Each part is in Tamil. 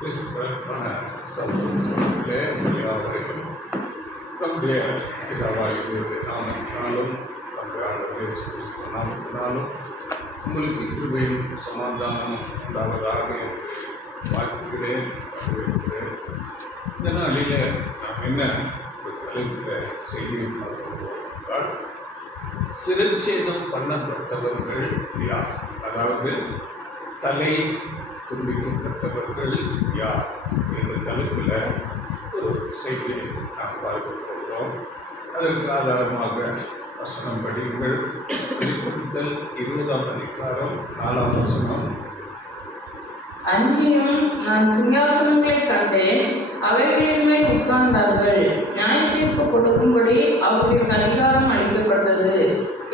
கிறிஸ்துவனுக்கான சகோதரர்களே யாவரையும் நம்முடைய பிதாவாகிய நாமத்தினாலும் நம்முடைய ஆண்டவர் இயேசு கிறிஸ்து நாமத்தினாலும் உங்களுக்கு கிருபையும் சமாதானம் உண்டாவதாக வாழ்த்துகிறேன், வரவேற்கிறேன். இந்த நாளில் நாம் என்ன ஒரு தலைப்பில் செய்தியை பார்க்கிறோம் என்றால், சிரச்சேதம் பண்ணப்பட்டவர்கள் யார்? அதாவது தலை துண்டிக்கப்பட்டவர்கள் யார் என்ற தலைப்பில் ஒரு செய்தியை நாம் பார்க்க போகிறோம். அதற்கு ஆதாரமாக வசனம் படியுங்கள். வெளிப்படுத்தல் 20ஆம் அதிகாரம் 4ஆம் வசனம். அன்றியும் நான் சிங்காசனங்களை கண்டேன், அவைகளின் மேல் உட்கார்ந்தார்கள். நியாய தீர்ப்பு கொடுக்கும்படி அவர்களுக்கு அதிகாரம் அளிக்கப்பட்டது.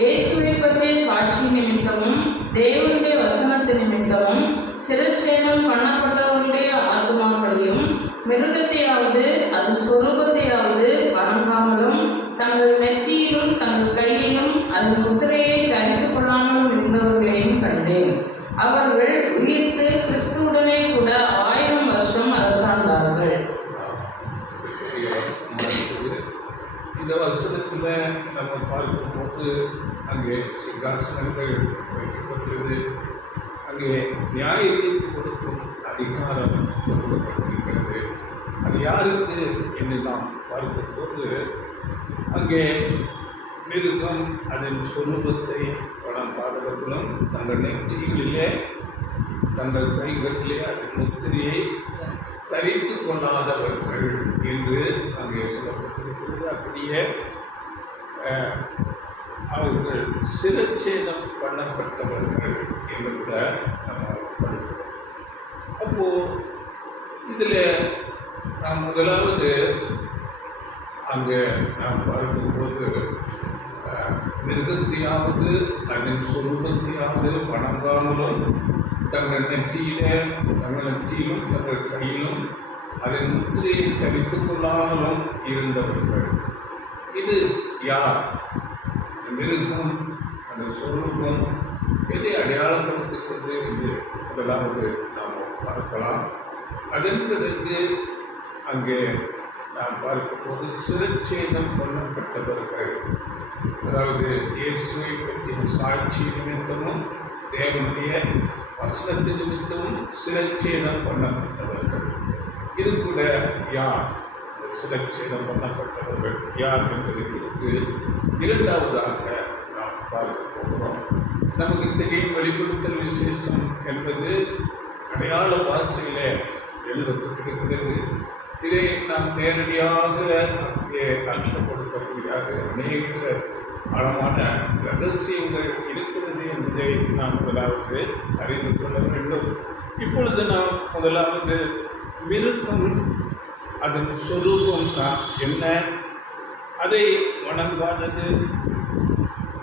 இயேசுவை பற்றிய சாட்சி நிமித்தமும் தேவனுடைய வசனத்து நிமித்தமும் சிரச்சேதம் பண்ணப்பட்டவர்களுடைய ஆத்மாக்களையும் மிருகத்தையாவது அதன் சொரூபத்தையாவது வணங்காமலும் தங்கள் நெற்றியிலும் தங்கள் கையிலும் அதன் முத்திரையை தரித்துக் கொள்ளாமலும் இருந்தவர்களையும் கண்டேன். அவர்கள் உயிர்த்து கிறிஸ்துவுடனே கூட 1000 வருஷம் அரசாண்டார்கள். இந்த வசனத்தில் நம்ம பார்க்கும்போது அங்கே சிங்காசனங்கள் வைக்கப்பட்டது, அங்கே நியாய தீர்ப்பு கொடுக்கும் அதிகாரம் கொடுக்கப்பட்டிருக்கிறது. அது யாருக்கு என்று நாம் பார்க்கும்போது, அங்கே மிருகம் அதன் சொரூபத்தை வணங்காதவர்களும் தங்கள் நெற்றிகளிலே தங்கள் கைகளிலே அதன் முத்திரையை தரித்து கொள்ளாதவர்கள் என்று அங்கே சொல்லப்பட்டிருக்கிறது. அப்படியே அவர்கள் சிரச்சேதம் பண்ணப்பட்டவர்கள் என்று கூட நம்ம படிக்கிறோம். அப்போது இதில் நாம் முதலாவது அங்கே நாம் பார்க்கும்போது, மிருகத்தையாவது அதன் சொரூபத்தையாவது வணங்காமலும் தங்கள் நெற்றியிலும் தங்கள் கையிலும் அதன் முத்திரையை தரித்துக் கொள்ளாமலும் இருந்தவர்கள். இது யார்? மிருகம் அந்த சொரூபம் எதை அடையாளப்படுத்துகிறது என்று முதலாவது நாம் பார்க்கலாம். அதன் பிறகு அங்கே நாம் பார்க்கும்போது சிரச்சேதம் பண்ணப்பட்டவர்கள், அதாவது இயேசுவை பற்றிய சாட்சி நிமித்தமும் தேவனுடைய வசனத்து நிமித்தமும் சிரச்சேதம் பண்ணப்பட்டவர்கள். இது கூட யார்? சிரச்சேதம் பண்ணப்பட்டவர்கள் யார் என்பதை குறித்து இரண்டாவதாக நாம் பார்க்க போகிறோம். நமக்கு தெரியும், வெளிப்படுத்தல் விசேஷம் என்பது அடையாள பாஷையிலே எழுதப்பட்டிருக்கிறது. இதை நாம் நேரடியாக அங்கே அர்த்தப்படுத்த முடியாது. அநேக ஆழமான ரகசியங்கள் இருக்கிறது என்பதை நாம் முதலாவது அறிந்து கொள்ள வேண்டும். இப்பொழுது நாம் முதலாவது மிருகம் அதன் சொரூபம் என்ன, அதை வணங்காதது,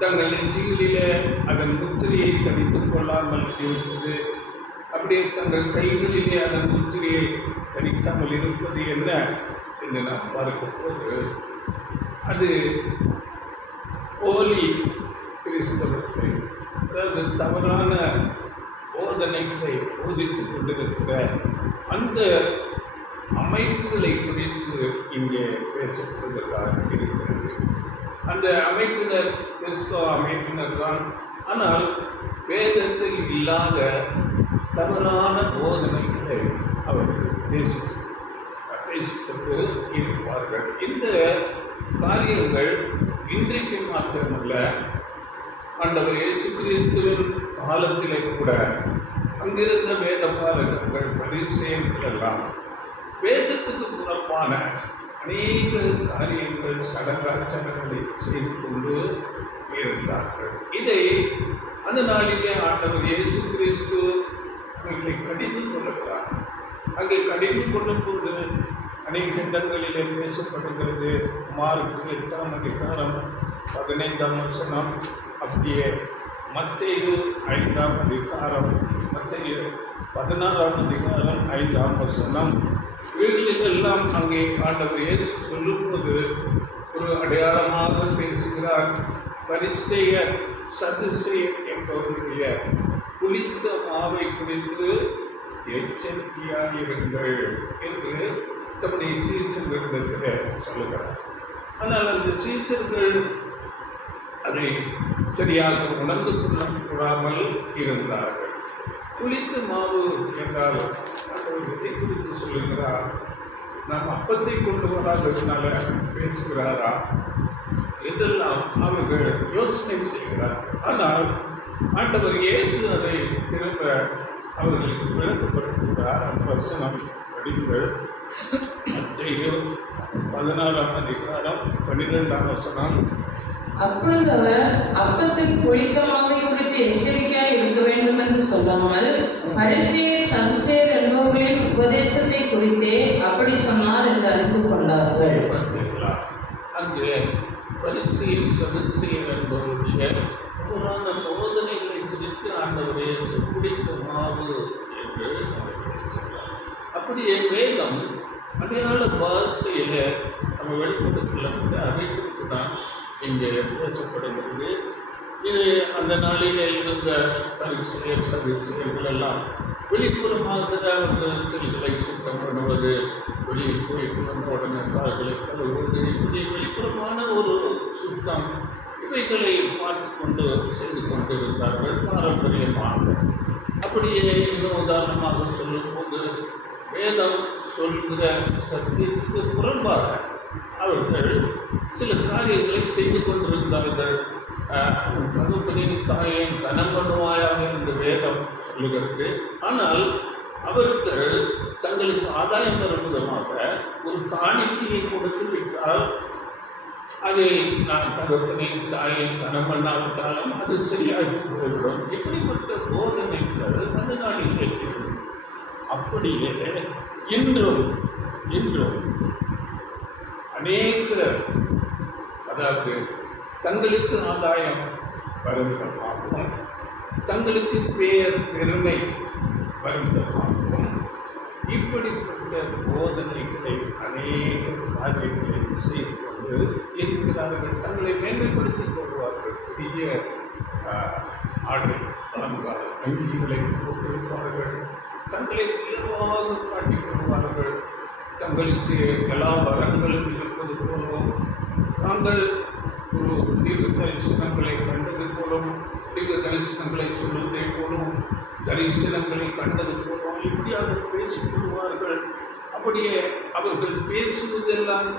தங்கள் நெற்றிகளிலே அதன் முத்திரையை தரித்துக் கொள்ளாமல் இருப்பது, அப்படியே தங்கள் கைகளிலே அதன் முத்திரையை தரிக்காமல் இருப்பது என்ன என்று நாம் பார்க்கும்போது, அது போலி கிறிஸ்தவத்தை, அதாவது தவறான போதனைகளை போதித்துக் கொண்டிருக்கிற அந்த அமைப்புகளை குறித்து இங்கே பேசப்படுவதாக இருக்கிறது. அந்த அமைப்பினர் கிறிஸ்தவ அமைப்பினர் தான். ஆனால் வேதத்தில் இல்லாத தவறான போதனைகளை அவர்கள் பேசிக்கொண்டு இருப்பார்கள். இந்த காரியங்கள் இன்றைக்கு மாத்திரமல்ல, ஆண்டவர் இயேசு கிறிஸ்துவின் காலத்திலே கூட அங்கிருந்த வேத பாரகர்கள், பரிசேயர்கள் எல்லாம் வேதத்துக்கு புறம்பான அநேக காரியங்கள், சடங்காச்சாரங்களை செய்து கொண்டு இருந்தார்கள். இதை அந்த நாளிலே ஆண்டவர் இயேசு கிறிஸ்து அவைகளை கடிந்து கொள்ளுகிறார். அங்கே கடிந்து கொள்ளும் போது அநேக இடங்களிலே பேசப்படுகிறது. மார்க்கு 8ஆம் அதிகாரம் 15ஆம் வசனம், அப்படியே மத்தேயு 5ஆம் அதிகாரம், மத்தேயு 16ஆம் அதிகாரம் 5ஆம் வசனம், இவைகளெல்லாம் அங்கே ஆண்டவர் இயேசு சொல்லும்போது ஒரு அடையாளமாக பேசுகிறார். பரிசேயர் சதுசேயர் என்பவருடைய புளித்த மாவை குறித்து எச்சரிக்கையாயிருங்கள் என்று தம்முடைய சீசர்களிடத்தில் சொல்லுகிறார். ஆனால் அந்த சீசர்கள் அதை சரியாக உணர்ந்து கொள்ளாமல் இருந்தார்கள். புளித்த மாவு என்றால் எதை குறித்து சொல்லுகிறார்? நாம் அப்பத்தை கொண்டு வராததுனால பேசுகிறாரா என்றெல்லாம் அவர்கள் யோசனை செய்கிறார். ஆனால் ஆண்டவர் இயேசு அதை திரும்ப அவர்களுக்கு விளக்கப்படுத்துகிறார். அந்த வசனம் படிங்கள். மத்தேயு 14ஆம் அதிகாரம் 12ஆம் வசனம். அப்பொழுது அவர் அப்பத்தில் புளித்த மாவை குறித்து எச்சரிக்கையாய் இருக்க வேண்டும் என்று சொல்லாமல் பரிசேயர் சதுசேயர் என்பவர்களின் உபதேசத்தை குறித்தே அப்படி சொன்னார் என்று அறிந்து கொண்டார்கள். அங்கு பரிசேயர் சதுசேயர் என்பவருடைய புராண போதனைகளை குறித்து ஆண்டவரே புளித்த மாவு என்று அவர் பேசுகிறார். அப்படியே வேதம் அடையாள பாஷையில் நம்ம வெளிப்படுத்தல அதை குறித்து தான் இங்கே பேசப்படுகிறது. இது அந்த நாளில் இருந்த பரிசேயர் சதுசேயர்கள் எல்லாம் வெளிப்புறமாக அவர்களை சுத்தம் பண்ணுவது, வெளியில் போய் வந்த உடனே கால்களை கழுவுவது, இப்படி வெளிப்புறமான ஒரு சுத்தம் இவைகளை பார்த்து கொண்டு செய்து கொண்டு இருந்தார்கள் பாரம்பரியமாக. அப்படியே இன்னும் உதாரணமாக சொல்லும்போது வேதம் சொல்கிற சத்தியத்துக்கு புறம்பாக அவர்கள் சில காரியங்களை செய்து கொண்டிருந்தார்கள். தகப்பனின் தாயின் கனம் பண்ணுவாயாக என்று வேதம் சொல்லுகிறது. ஆனால் அவர்கள் தங்களுக்கு ஆதாயம் பெறும் விதமாக ஒரு காணிக்கையை கொடுத்து விட்டால் அதை நான் தகப்பனின் தாயின் கனம் பண்ணாவிட்டாலும் அது சரியாகி போய்விடும். இப்படிப்பட்ட போதனைகள் அந்த நாளில் இருக்கிறது. அப்படியே இன்றும் அநேக அதாவது தங்களுக்கு ஆதாயம் வருவிதமாகவும் தங்களுக்கு பெருமை வருவிதமாகவும் இப்படிப்பட்ட போதனைகளை அநேக காரியங்களை செய்து கொண்டு இருக்கிறார்கள். தங்களை மேன்மைப்படுத்திக் கொள்வார்கள். பெரிய ஆடை அலங்கார அங்கிகளை போட்டிருப்பார்கள். தங்களை உயர்வாக காட்டிக் கொள்வார்கள். தங்களுக்கு எல்லா வரங்களும் இருப்பது போலவும் தாங்கள் ஒரு தீர்க்க தரிசனங்களை கண்டது போலவும் தீர்க்க தரிசனங்களை சொல்வதை போலவும் தரிசனங்களை கண்டது போலவும் இப்படியாக பேசிக்கொள்வார்கள். அப்படியே அவர்கள் பேசுவதெல்லாம்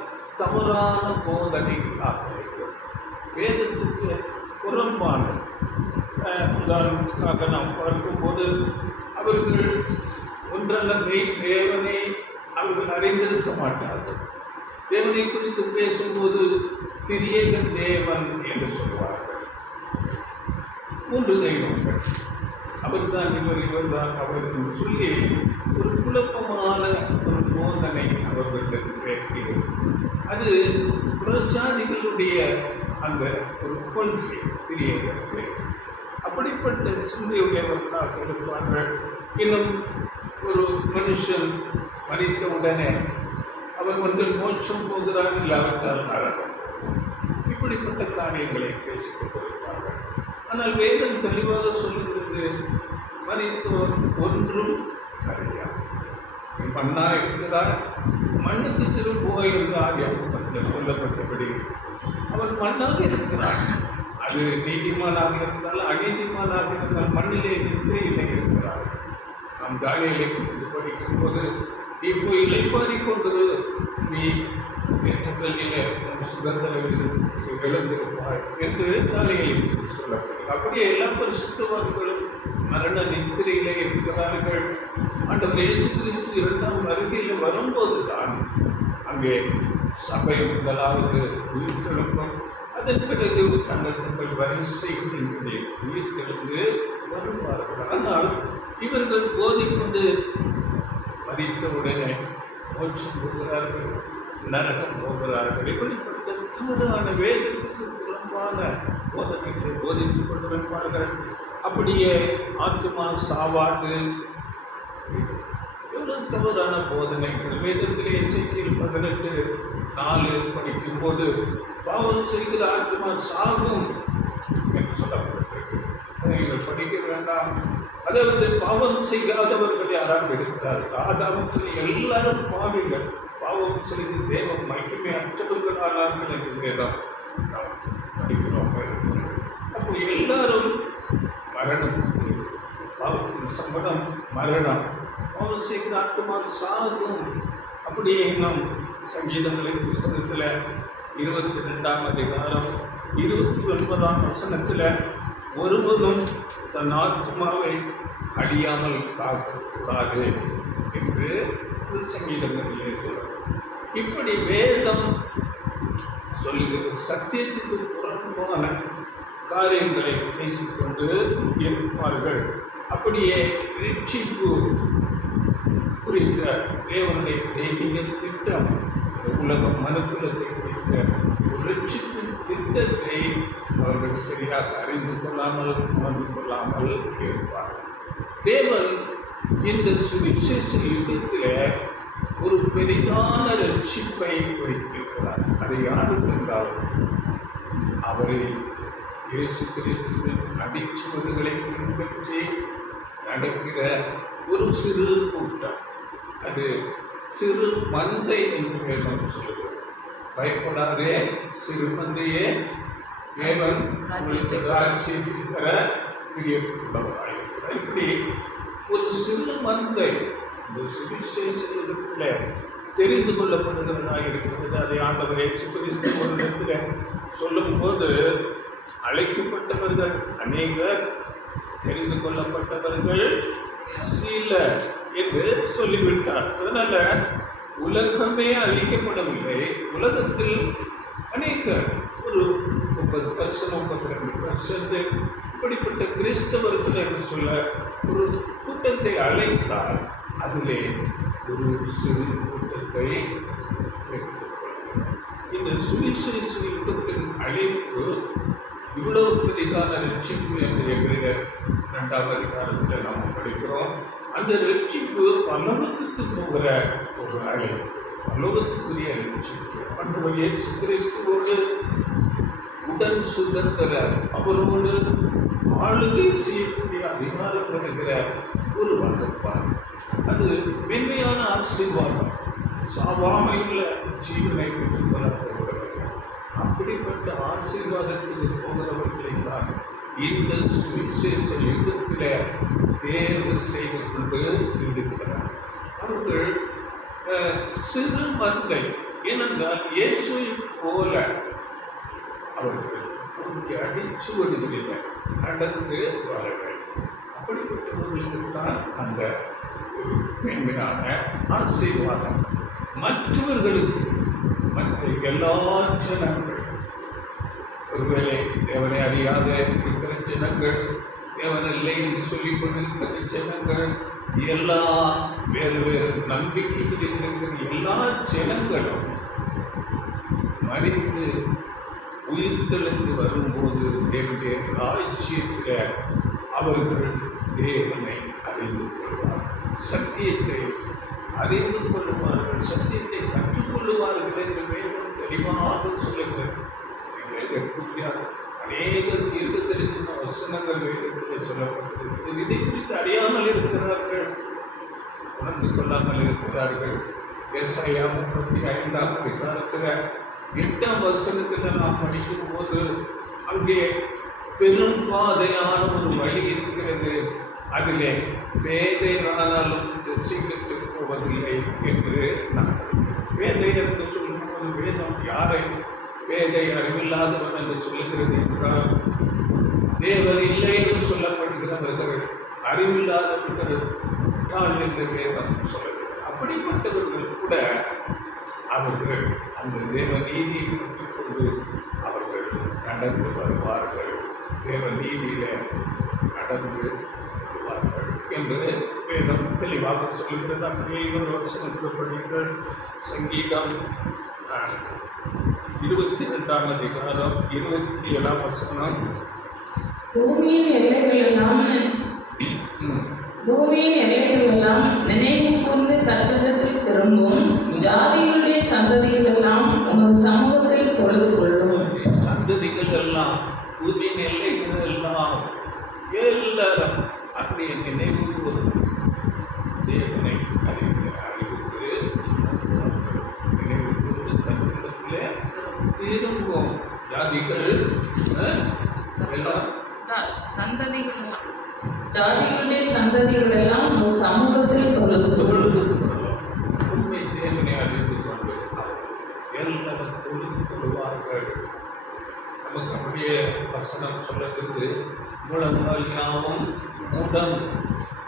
தவறான போதனைகளாக இருக்கும். வேதத்துக்கு புறம்பான உதாரணத்துக்காக நாம் பார்க்கும்போது அவர்கள் ஒன்றல்ல தேவனை அவர்கள் அறிந்திருக்க மாட்டார்கள். தேவனை குறித்து பேசும்போது திரியேக தேவன் என்று சொல்வார்கள். 3 தெய்வங்கள், அவர்தான் இவர்தான் அவர் என்று சொல்லி ஒரு குழப்பமான ஒரு போதனை அவர்களுக்கு இருக்கும். அது புறஜாதிகளுடைய அந்த ஒரு கொள்கை திரியேக தேவன். அப்படிப்பட்ட சிந்தையுடையவர்களாக இருப்பார்கள். இன்னும் ஒரு மனுஷன் மரித்தவுடனே அவர் ஒன்றில் மோட்சம் போகிறார், இல்லாவிட்டால் நரகம். இப்படிப்பட்ட காரியங்களை பேசிக் கொண்டிருப்பார்கள். ஆனால் வேதம் தெளிவாக சொல்லுகிறது, மரித்தோர் ஒன்றும் அறியார். மண்ணா இருக்கிறார், மண்ணுக்கு திரும்புவாய் என்று ஆதியாகமத்தில் சொல்லப்பட்டபடி அவர் மண்ணாக இருக்கிறார். அது நீதிமானாக இருந்தால் அநீதிமானாக இருந்தால் மண்ணிலே நித்திரையிலே இருக்கிறார். நாம் தானியேலை குறித்து படிக்கும்போது இப்போ இளைப்பாரி கொண்டு நீ கல்லில சுகந்தளவில் எழுந்திருப்பாய் என்று தானியேலை குறித்து சொல்லப்படுகிறது. அப்படியே எல்லா பரிசுத்தவான்களும் மரண நித்திரையிலே இருக்கிறார்கள். ஆண்டவர் இயேசு கிறிஸ்து 2ஆம் வருகையில் வரும்போது தான் அங்கே சபை முதலாவது உயிர்த்தெழுப்பும். அதன் பிறகு தங்கள் வரிசைகளின்படி உயிர்த்தெழுந்து வருவார்கள். ஆனால் இவர்கள் போதிப்பது மரித்தவுடனே மோட்சம் போகிறார்கள், நரகம் போகிறார்கள். இப்படிப்பட்ட தவறான வேதத்துக்கு புறம்பான போதனைகளை போதித்துக் கொண்டிருப்பார்கள். அப்படியே ஆத்துமா சாவாது, எவ்வளவு தவறான போதனைகள். வேதத்திலே எசேக்கியேல் 18:4 படிக்கும்போது பாவம் செய்கிற ஆத்மா சாகும் என்று சொல்லப்பட்டிருக்கு. நீங்கள் படிக்க வேண்டாம். அதாவது பாவம் செய்யாதவர்கள் யாராவது இருக்கிறார்கள்? ஆதாமத்தில் எல்லாரும் பாவிகள், பாவம் செய்து தேவம் மகிமை அற்றவர்களானார்கள் என்று வேதம் நாம் படிக்கிறோம். அப்போ எல்லாரும் மரணத்துக்கு, பாவத்தின் சம்பளம் மரணம், பாவம் செய்கிற ஆத்மா சாகும். அப்படியே நாம் சங்கீதங்களின் புஸ்தகத்தில் 22ஆம் அதிகாரம் 29ஆம் வசனத்தில் ஒருவனும் தன் ஆத்மாவை அழியாமல் காக்கக்கூடாது என்று சங்கீதங்களிலே சொல்லும். இப்படி வேதம் சொல்லுகிற சத்தியத்துக்கு புறம்பான காரியங்களை பேசிக்கொண்டு இருப்பார்கள். அப்படியே ரட்சிப்பு குறித்த தேவனுடைய தெய்வீக திட்டம், உலகம் மனுக்குலத்தை குறித்த ஒரு ரட்சிப்பு திட்டத்தை அவர்கள் சரியாக அறிந்து கொள்ளாமல் உணர்ந்து கொள்ளாமல் இருப்பார்கள். தேவன் இந்த சுவிசேஷ யுகத்தில் ஒரு பெரிதான ரட்சிப்பை வைத்திருக்கிறார். அதை யாருக்கு என்றால் அவரை இயேசு கிறிஸ்துவின் அடிச்சுவடுகளை பின்பற்றி நடக்கிற ஒரு சிறு கூட்டம், அது சிறு மந்தை என்று வேதம் சொல்லுகிறது. பயப்படாதே சிறு மந்தையே, தேவன் உங்களுக்கு ராஜ்யத்தை தர பிரியப்படுபவராயிருக்கிறார். இப்படி ஒரு சிறு மந்தை இந்த சுவிசேஷ யுகத்தில் தெரிந்து கொள்ளப்படுகிறதாக இருக்கிறது. அதை ஆண்டவர் இயேசு கிறிஸ்து ஒரு இடத்துல சொல்லும்போது அழைக்கப்பட்டவர்கள் அநேகர், தெரிந்து கொள்ளப்பட்டவர்கள் சிலர் என்று சொல்லிவிட்டார். அதனால உலகமே அழிக்கப்படவில்லை. உலகத்தில் அநேகர் ஒரு 30%, 32% இப்படிப்பட்ட கிறிஸ்தவர்கள் என்று சொல்ல ஒரு கூட்டத்தை அழைத்தார். அதிலே ஒரு சிறு கூட்டத்தை தெரிந்து கொள்கிறோம். இந்த சுவிசேஷ யுகத்தின் அழைப்பு இவ்வளவு பெரிதான ரட்சிப்பு என்று எங்களுடைய 2ஆம் அதிகாரத்தில் நாம் படிக்கிறோம். அந்த ரட்சிப்பு பரலோகத்துக்கு போகிற ஒரு அழைப்பு, பரலோகத்துக்குரிய ரட்சிப்பு. ஆண்டவர் இயேசு கிறிஸ்துவோடு உடன் சுதந்திர, அவரோடு ஆளுகை செய்யக்கூடிய அதிகாரம் பெறுகிற ஒரு வகுப்பார். அது மென்மையான ஆசீர்வாதம், சாவாமையுள்ள ஜீவனை பெற்றுக்கொள்ள போகிறவர்கள். அப்படிப்பட்ட ஆசீர்வாதத்துக்கு போகிறவர்களை தான் இந்த சுவிசேஷ யுகத்தில் தேர்வு செய்து கொண்டு இருக்கிறார். அவர்கள் சிறு மந்தை, ஏனென்றால் இயேசுவை போல அவர்கள் அவருடைய அடிச்சுவடுகளில் நடந்து வர வேண்டும். அப்படிப்பட்டவர்களுக்கு தான் அந்த ஒரு மேன்மையான ஆசீர்வாதம். மற்றவர்களுக்கு, மற்ற எல்லா ஜனங்கள், ஒருவேளை தேவனை அறியாத இருக்கிற ஜனங்கள், தேவனில்லை என்று சொல்லிக் கொண்டிருக்கிற ஜனங்கள், எல்லா வேறு வேறு நம்பிக்கைகளில் இருக்கிற எல்லா ஜனங்களும் மரித்து உயிர்த்தெழுந்து வரும்போது தேவனுடைய ராஜ்யத்தில் அவர்கள் தேவனை அறிந்து கொள்வார்கள், சத்தியத்தை அறிந்து கொள்ளுவார்கள், சத்தியத்தை கற்றுக்கொள்ளுவார்கள் என்று வேதம் தெளிவாக சொல்லுகிறது. எங்களுடைய அநேக தீர்க்க தரிசன வசனங்கள் வேதத்தில் சொல்லப்பட்டிருக்கிறது. இதை குறித்து அறியாமல் இருக்கிறார்கள், உணர்ந்து கொள்ளாமல் இருக்கிறார்கள். ஏசாயா 35ஆம் அதிகாரத்தில் 8ஆம் வசனத்தில் நாம் படிக்கும் போது அங்கே பெரும் பாதையான ஒரு வழி இருக்கிறது, அதிலே பேதையானாலும் திசை கெட்டு போவதில்லை என்று நான் பேதை என்று சொல்லும்போது வேதம் யாரை பேதை, அறிவில்லாதவன் என்று சொல்லுகிறது என்றால், தேவர் இல்லை என்று சொல்லப்படுகிறவர்கள், அறிவில்லாதவர்கள் தான் என்று வேதம் சொல்லுகிறது. அப்படிப்பட்டவர்கள் கூட அவர்கள் அந்த தேவ நீதியை கற்றுக்கொண்டு அவர்கள் நடந்து வருவார்கள், தேவ நீதியில நடந்து வருவார்கள் என்று வேதம் தெளிவாக சொல்லுகிறது. அப்படியே ஒரு வசனத்தில் படிங்கள். சங்கீதம் 22ஆம் அதிகாரம் 27ஆம் வசனம். பூமியின் எல்லைகள் எல்லாம் நினைவு கூர்ந்து கர்த்தரிடத்தில் திரும்பும், ஜாதிகளுடைய சந்ததிகள் எல்லாம் உமது சமூகத்தில் தொழுது கொள்ளும். சந்ததிகள் எல்லாம், பூமியின் எல்லைகள் எல்லாம் எல்லாரும் அப்படியே நினைவு ஜாதிகள் எல்லாம் சந்ததிகள் ஜாதிகளுடைய சந்ததிகள் எல்லாம் ஒரு சமூகத்தில் தொழுது உண்மை தேவனை அறிந்து கொண்டு எல்லாரும் தொழுது கொள்வார்கள். நமக்கு அப்படியே வசனம் சொல்லுகிறது, முழங்கால் யாவும் உடம்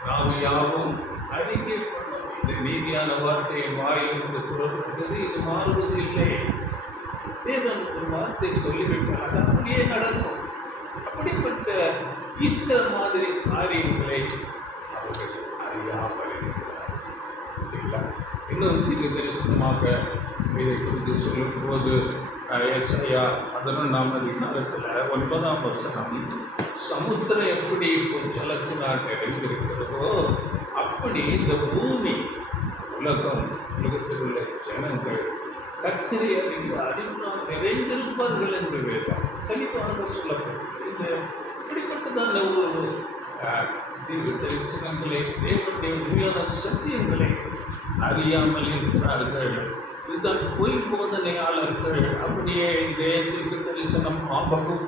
நாம் யாவும் அறிக்கை பண்ணோம். இது நீதியான வார்த்தையை வாயிலிருந்து புறப்பட்டது, இது மாறுவது இல்லை. தேவன் ஒரு வார்த்தை சொல்லிவிட்டால் அது அப்படியே நடக்கும். அப்படிப்பட்ட இந்த மாதிரி காரியங்களை அவர்கள் அறியாமல் இருக்கிறார்கள். இன்னும் தீர்க்க தரிசனமாக இதை குறித்து சொல்லும்போது ஏசாயா 11ஆம் அதிகாரத்தில் 9ஆம் வசனம், சமுத்திரம் எப்படி இப்போ ஜலத்தினால் நிறைந்திருக்கிறதோ அப்படி இந்த பூமி உலகத்தில் உள்ள ஜனங்கள் கர்த்தரை அறிகிற அறிவினால் நிறைந்திருப்பார்கள் என்று வேதம் தெளிவாக சொல்லப்பட்டது. இந்த இப்படிப்பட்டதான ஒரு தீர்க்க தரிசனங்களை தேவனுடைய உண்மையான சத்தியங்களை அறியாமல் இருக்கிறார்கள். இதுதான் பொய் போதனையாளர்கள். அப்படியே இதே தீர்க்க தரிசனம் ஆபகும்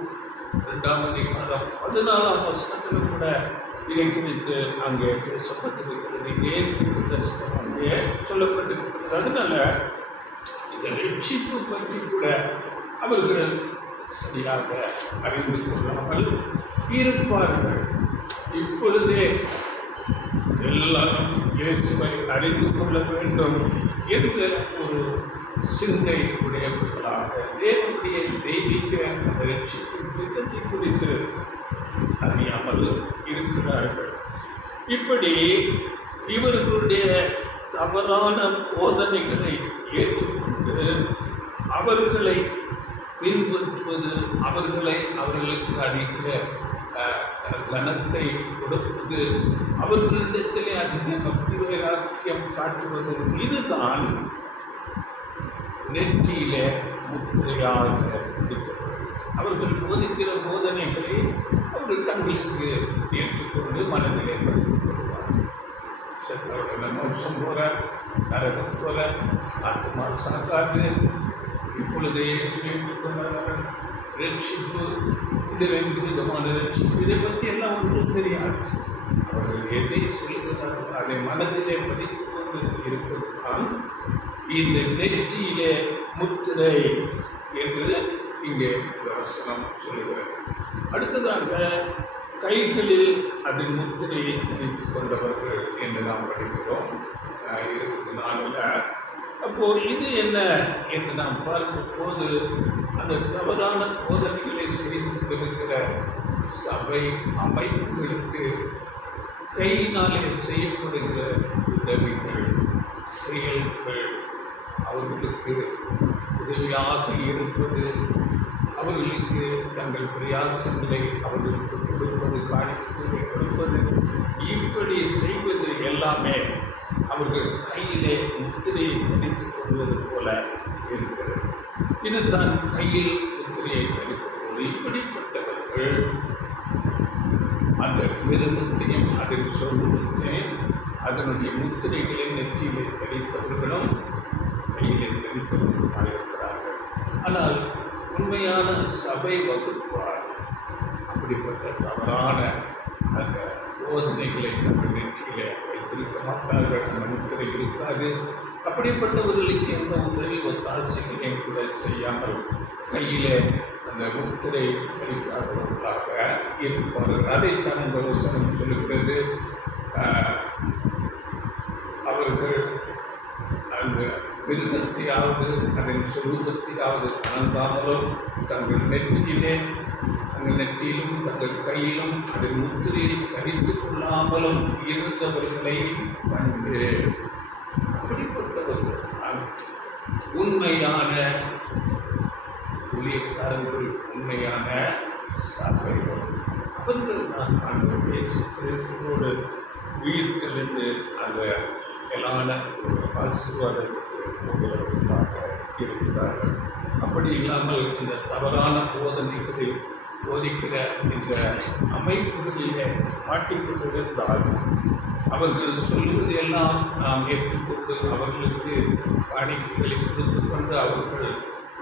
2ஆம் அதிகாரம் 14ஆம் வசனத்தில் கூட இதை குறித்து அங்கே பேசப்பட்டிருக்கிறது. இதே தீர்க்க தரிசனம் அங்கே சொல்லப்பட்டிருக்கிறது. அதனால இந்த ரட்சிப்பு பற்றி கூட அவர்கள் சரியாக அறிந்து கொள்ளாமல் இருப்பார்கள். இப்பொழுதே எல்லாரும் இயேசுவை அறிந்து கொள்ள வேண்டும் என்ற ஒரு சிந்தை உடையவர்களாக தேவனுடைய தெய்வீக ரட்சிப்பு திட்டத்தை குறித்து அறியாமல் இருக்கிறார்கள். இப்படி இவர்களுடைய தவறான போதனைகளை ஏற்றுக்கொண்டு அவர்களை பின்பற்றுவது, அவர்களுக்கு அதிக கனத்தை கொடுப்பது, அவர்களிடத்திலே அதிக பக்தி வைராக்கியம் காட்டுவது, இதுதான் நெற்றியிலே முத்திரையாக பிடிக்கப்படும். அவர்கள் போதிக்கிற போதனைகளை அவர்கள் தங்களுக்கு ஏற்றுக்கொண்டு மனதிலே படித்துக் கொள்வார்கள். செத்தவர்கள் மோட்சம் போற, நரகம் போல, ஆத்மா சாக்காது, இப்பொழுது இயேசுவை ஏற்றுக்கொண்டார்கள், ரட்சிப்பு, இது 2 விதமான ரட்சிப்பு, இதை பற்றி எல்லாம் ஒன்றும் தெரியாது. அவர்கள் எதை சொல்கிறார்கள் அதை மனதிலே படித்துக் கொண்டு இருப்பதுதான் இந்த நெற்றியிலே முத்திரை என்று இங்கே இந்த வசனம் சொல்கிறது. அடுத்ததாக கைகளில் அதன் முத்திரையை திணித்துக் கொண்டவர்கள் என்று நாம் படிக்கிறோம் 24. அப்போது இது என்ன என்று நாம் பார்க்கும் போது அந்த தவறான போதனைகளை செய்து கொண்டிருக்கிற சபை அமைப்புகளுக்கு கையினாலே செய்யப்படுகிற உதவிகள், செயல்கள், அவர்களுக்கு உதவியாக இருப்பது, அவர்களுக்கு தங்கள் பிரயாசங்களை அவர்களுக்கு கொடுப்பது, காணிக்கைகளை கொடுப்பது, இப்படி செய்வது எல்லாமே அவர்கள் கையிலே முத்திரையை தரித்துக் கொள்வது போல இருக்கிறது. இதுதான் கையில் முத்திரையை தரித்துக் கொள்வது. இப்படிப்பட்டவர்கள் அந்த விருதத்தையும் அதன் சொருபத்தையும் அதனுடைய முத்திரைகளை நெற்றியிலே தரித்தவர்களும் கையிலே தரித்தவர்களுமாக இருக்கிறார்கள். ஆனால் உண்மையான சபை வகுப்பார் அப்படிப்பட்ட தவறான அந்த போதனைகளை தங்கள் நெற்றியிலே வைத்திருக்க மாட்டார்கள். அந்த முத்திரை இருக்காது. அப்படிப்பட்டவர்களுக்கு எந்த உதவி ஒத்தாசைகளையும் கூட செய்யாமல் கையிலே அந்த முத்திரை வைக்காதவர்களாக இருப்பார்கள். அதைத்தான் இந்த வசனம் சொல்லுகிறது. அவர்கள் அந்த விருதத்தையாவது அதன் சொரூபத்தையாவது வணங்காமலும் தங்கள் நெற்றியிலே அந்த நெற்றியிலும் தங்கள் கையிலும் அதன் முத்திரையை தரித்துக் கொள்ளாமலும் இருந்தவர்களை கண்டு அப்படிப்பட்டவர்கள் உண்மையான ஊழியக்காரர்கள், உண்மையான சபைகள். அவர்கள் தான் ஆண்டவர் இயேசு கிறிஸ்துவோடு உயிர்த்தெழுந்து அந்த மேலான ஒரு ஆசீர்வாதத்துக்கு போகிறவர்களாக இருக்கிறார்கள். அப்படி இல்லாமல் இந்த தவறான போதனைகளில் போதிக்கிற இந்த அமைப்புகளிலே மாட்டிக்கொண்டிருந்தால் அவர்கள் சொல்லுவது எல்லாம் நாம் ஏற்றுக்கொண்டு அவர்களுக்கு காணிக்கைகளை கொடுத்து கொண்டு அவர்கள்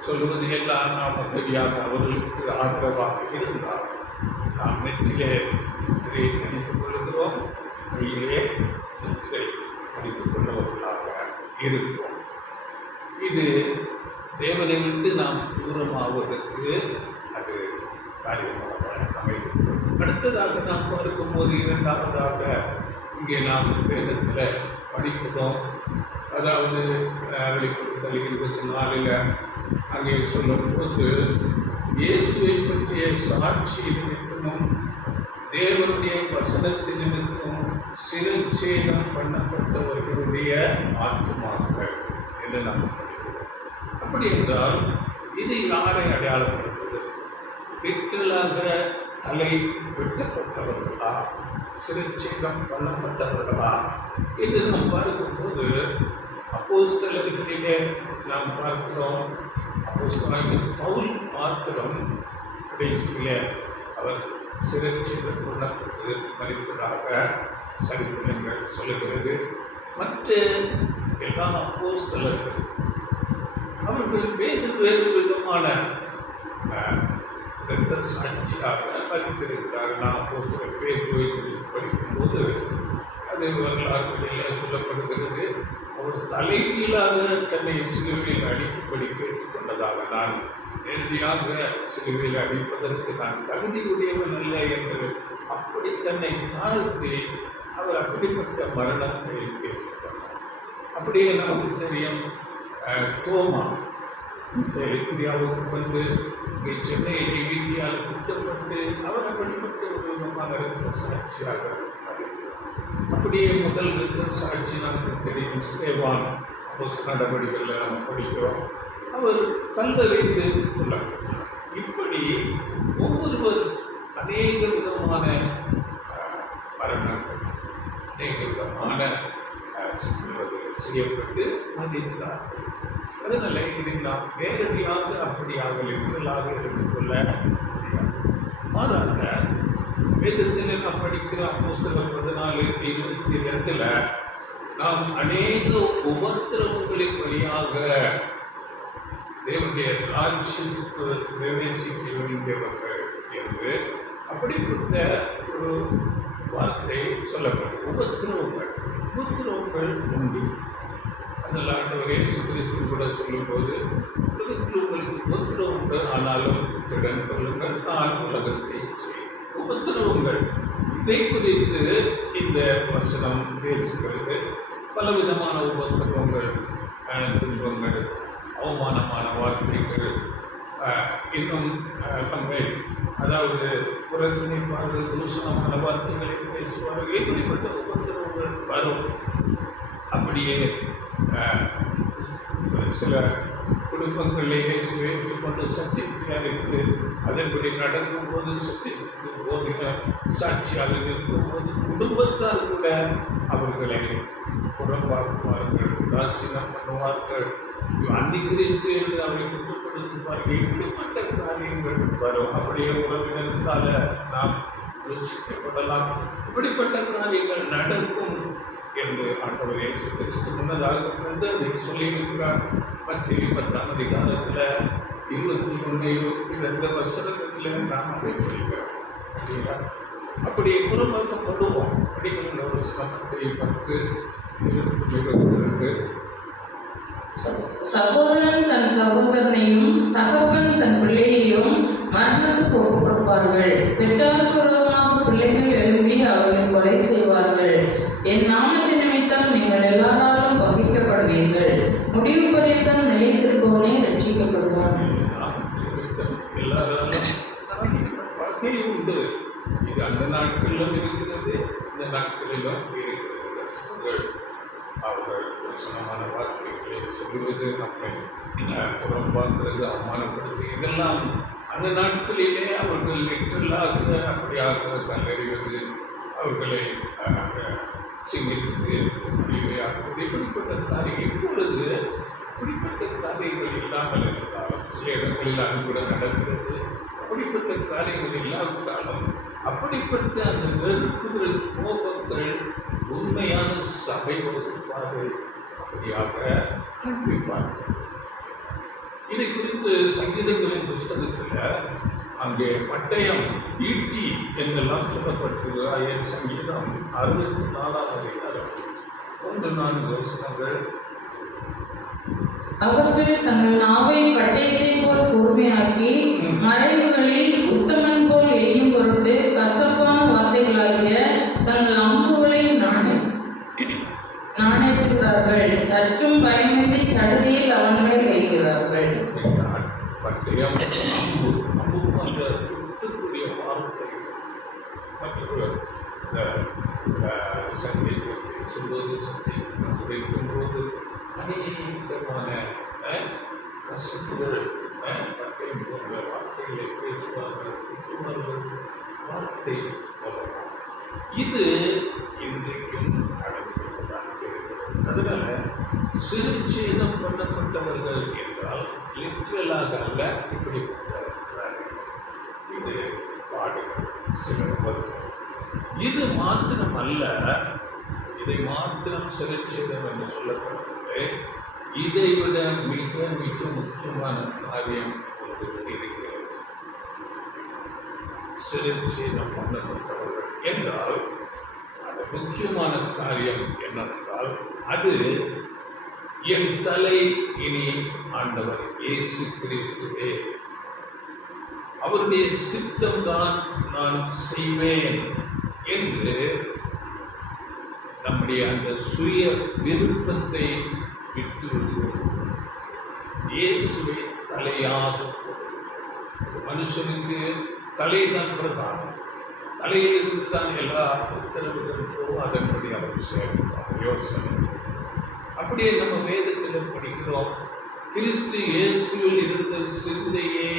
சொல்லுவது எல்லாம் நாம் உதவியாக அவர்களுக்கு ஆதரவாக இருந்தால் நாம் நெற்றிலே முத்திரையை தணித்துக் கொள்கிறோம், கையிலே முத்திரை தணித்துக் கொண்டவர்களாக இருப்போம். இது தேவனை விட்டு நாம் தூரமாவதற்கு அது காரியமாக அமைகிறது. அடுத்ததாக நாம் பார்க்கும்போது இரண்டாவதாக இங்கே நாம் வேதத்தில் படிக்கிறோம். அதாவது வெளிப்படுத்தல் 24 அங்கே சொல்லும்போது இயேசுவை பற்றிய சாட்சி நிமித்தமும் தேவனுடைய வசனத்தின் நிமித்தமும் சிறுச்சேதம் பண்ணப்பட்டவர்களுடைய ஆத்துமாக்கள் என்று நாம் படிக்கிறோம். அப்படி என்றால் இது யாரை அடையாளப்படுத்துகிறது? லிட்டரலாக தலை வெட்டப்பட்டவர்களா, சிறுச்சேதம் பண்ணப்பட்டவர்களா என்று நாம் பார்க்கும்போது அப்போஸ்தலர்களிலே நாம் பார்க்கிறோம். அப்போஸ்தலனாகிய பவுல் மாத்திரம் கடைசியிலே அவர் சிறுச்சேதம் பண்ணப்பட்டு மரித்ததாக சரித்திரங்கள் சொல்லுகிறது. மற்ற எல்லா அப்போஸ்தலர்கள் அவர்கள் வேறு விதமான இரத்த சாட்சியாக மறித்திருக்கிறார்கள். நாம் அப்போஸ்தலர் பேதுருவை குறித்து படிக்கும்போது அது வரலாறுகளில் சொல்லப்படுகிறது. அவர் தலைகீழாக தன்னை சிலுவையில் அடிக்கும்படி கேட்டுக்கொண்டதாக, நான் நேரடியாக சிலுவையில் அடிப்பதற்கு நான் தகுதியுடையவன் அல்ல என்று அப்படி தன்னை தாழ்த்தி அவர் அப்படிப்பட்ட மரணத்தை ஏற்றுக்கொண்டார். அப்படியே நமக்கு தெரியும் தோமா இந்தியாவுக்கு வந்து இங்கே சென்னையை வீட்டியால் குற்றப்பட்டு அவர் அப்படிப்பட்ட ஒரு விதமான இரத்த சாட்சியாக அறிந்தார். அப்படியே முதல் இரத்த சாட்சி நமக்கு தெரியும் ஸ்தேவான். நடவடிக்கைகளில் நம்ம படிக்கிறோம். அவர் கல்லறைந்து கொல்லப்பட்டார். இப்படி ஒவ்வொருவர் அநேக விதமான மரணங்கள், அநேக விதமான செய்யப்பட்டு மதித்தார்கள். அதனால் இதை நாம் நேரடியாக அப்படியாக லிட்டரலாக எடுத்துக்கொள்ள முடியாது. மாறாக வேதத்தில் நாம் படிக்கிற அப்போஸ்தலர் 14:22 நாம் அநேக உபத்திரவங்களின் வழியாக தேவனுடைய ராஜ்யத்துக்கு பிரவேசிக்க வேண்டியவர்கள் என்று அப்படிப்பட்ட ஒரு வார்த்தை சொல்லப்படும். உபத்திரவங்கள் உண்டு. அதில் ஆண்டவர் இயேசு கிறிஸ்து கூட சொல்லும்போது உலகத்தில் உங்களுக்கு உபத்திரவம் உண்டு, ஆனாலும் திடன் கொள்ளுங்கள், நான் உலகத்தை செய்யும். உபத்திரவங்கள் இதை குறித்து இந்த வசனம் பேசுகிறது. பலவிதமான உபத்திரவங்கள், துன்பங்கள், அவமானமான வார்த்தைகள், இன்னும் நம்மை அதாவது புறக்கணிப்பார்கள், தூஷணமான வார்த்தைகளை பேசுவார்கள். இப்படிப்பட்ட உபத்திரவங்கள் வரும். அப்படியே சில குடும்பங்களிலே சுயேற்று கொண்டு சத்தியத்தை அறிந்து அதன்படி நடக்கும்போது சத்தியத்துக்கு போதின சாட்சியாக இருக்கும்போது குடும்பத்தார் கூட அவர்களை புறம்பாக்குவார்கள், உதாசீனம் பண்ணுவார்கள், அந்தி கிறிஸ்து என்று அவரை குற்றப்படுத்துவார்கள். இப்படிப்பட்ட காரியங்கள் வரும். அப்படியே உறவினர்களால் நாம் யோசிக்கப்படலாம். இப்படிப்பட்ட காரியங்கள் நடக்கும் என்று ஆண்டவர் இயேசு கிறிஸ்து முன்னதாக கொண்டு அதை சொல்லியிருக்கிறார். மத்திய 10ஆம் அதிகாரத்தில் 21-22 வசனங்களில் நாம் அதை படிக்கிறோம். அப்படியே புறமாக்கப்படுவோம். அப்படிங்கிற ஒரு மத்திய 10:22 சகோதரன் தன் சகோதரனையும் தகப்பன் தன் பிள்ளையையும் மரணத்துக்கு ஒப்புக் கொடுப்பார்கள். பெற்றாருக்கு விரோதமாக பிள்ளைகள் எழும்பி அவர்களை கொலை செய்வார்கள். என் நாமத்தின் நிமித்தம் நீங்கள் எல்லாராலும் வகிக்கப்படுவீர்கள். முடிவு பரியந்தம் நிலைத்திருப்பவனே ரட்சிக்கப்படுவான். எல்லாராலும் வகை உண்டு. இது அந்த நாட்களிலும் இருக்கிறது, இந்த நாட்களிலும் இருக்கிறது. கஷ்டங்கள் அவர்கள் வசனமான வார்த்தைகளை சொல்வது, நம்மை புறம்பாக்குறது, அவமானப்படுத்தி, இதெல்லாம் அந்த நாட்களிலே அவர்கள் லிட்டரலாக அப்படியாக கல்லறிவது, அவர்களை சிங்கத்துக்கு தீவையாக்குவது, இப்படிப்பட்ட காரியம் இப்பொழுது அப்படிப்பட்ட காரியங்கள் இல்லாமல் இருந்தாலும் சில இடங்களில் அது கூட நடக்கிறது. அப்படிப்பட்ட காரியங்கள் இல்லாவிட்டாலும் அப்படிப்பட்ட அந்த வெறுப்புகள், கோபங்கள் உண்மையான சபை வகுப்பார்கள் அப்படியாக காண்பிப்பார்கள். இதை குறித்து சங்கீதங்களின் புஸ்தகத்தில் அங்கே பட்டயம் ஈட்டி என்றெல்லாம் சொல்லப்பட்டிருக்கிறார். சங்கீதம் 64 அதிகாரம் 1-4 வசனங்கள். அவர்கள் தங்கள் நாவை பட்டயத்தை போல் கூர்மையாக்கி மறைவுகளில் உத்தமன் போல் எய்யும் பொருட்டு கசப்பான வார்த்தைகளாகிய தங்கள் அம்புகளை நாணேற்றுகிறார்கள். சற்றும் பயமின்றி சடுதியில் அவன் மேல் எய்கிறார்கள். பட்டயம் அம்பு போன்ற குத்தக்கூடிய வார்த்தை மற்றொரு சங்கீதத்தை பேசும்போது சங்கீதத்தை உரைக்கும்போது அநேகமான கசப்புகள் பட்டயம் போன்ற வார்த்தைகளை பேசுவார்கள், குத்துவார்கள், வார்த்தை சொல்லலாம். இது இன்றைக்கும் நடந்துதான் இருக்கிறது. அதனால சிறுச்சேதம் பண்ணப்பட்டவர்கள் என்றால் லிட்ரலாக அல்ல, இப்படிப்பட்டவர்கள். இது பாடுகள் சில வருத்தம். இது மாத்திரம் அல்ல, இதை மாத்திரம் சிறுச்சேதம் என்று சொல்லப்படவில்லை. இதை விட மிக மிக முக்கியமான காரியம் ஒன்று இருக்கிறது. சிறுச்சேதம் பண்ணப்பட்டவர்கள் என்றால் அந்த முக்கியமான காரியம் என்னவென்றால், அது என் தலை இனி ஆண்டவர் இயேசு கிறிஸ்துவே, அவருடைய சித்தம்தான் நான் செய்வேன் என்று நம்முடைய அந்த சுய விருப்பத்தை விட்டு விடுகிறது. இயேசுவை தலையாக மனுஷனுக்கு தலைதான் பிரதானம். தலையிலிருந்து தான் எல்லா உத்தரவுகளுக்கோ அதன்படி அவர் செயல்படுவார். யோசனை அப்படியே நம்ம வேதத்தில் படிக்கிறோம், கிறிஸ்து இயேசுவில் இருந்த சிந்தையே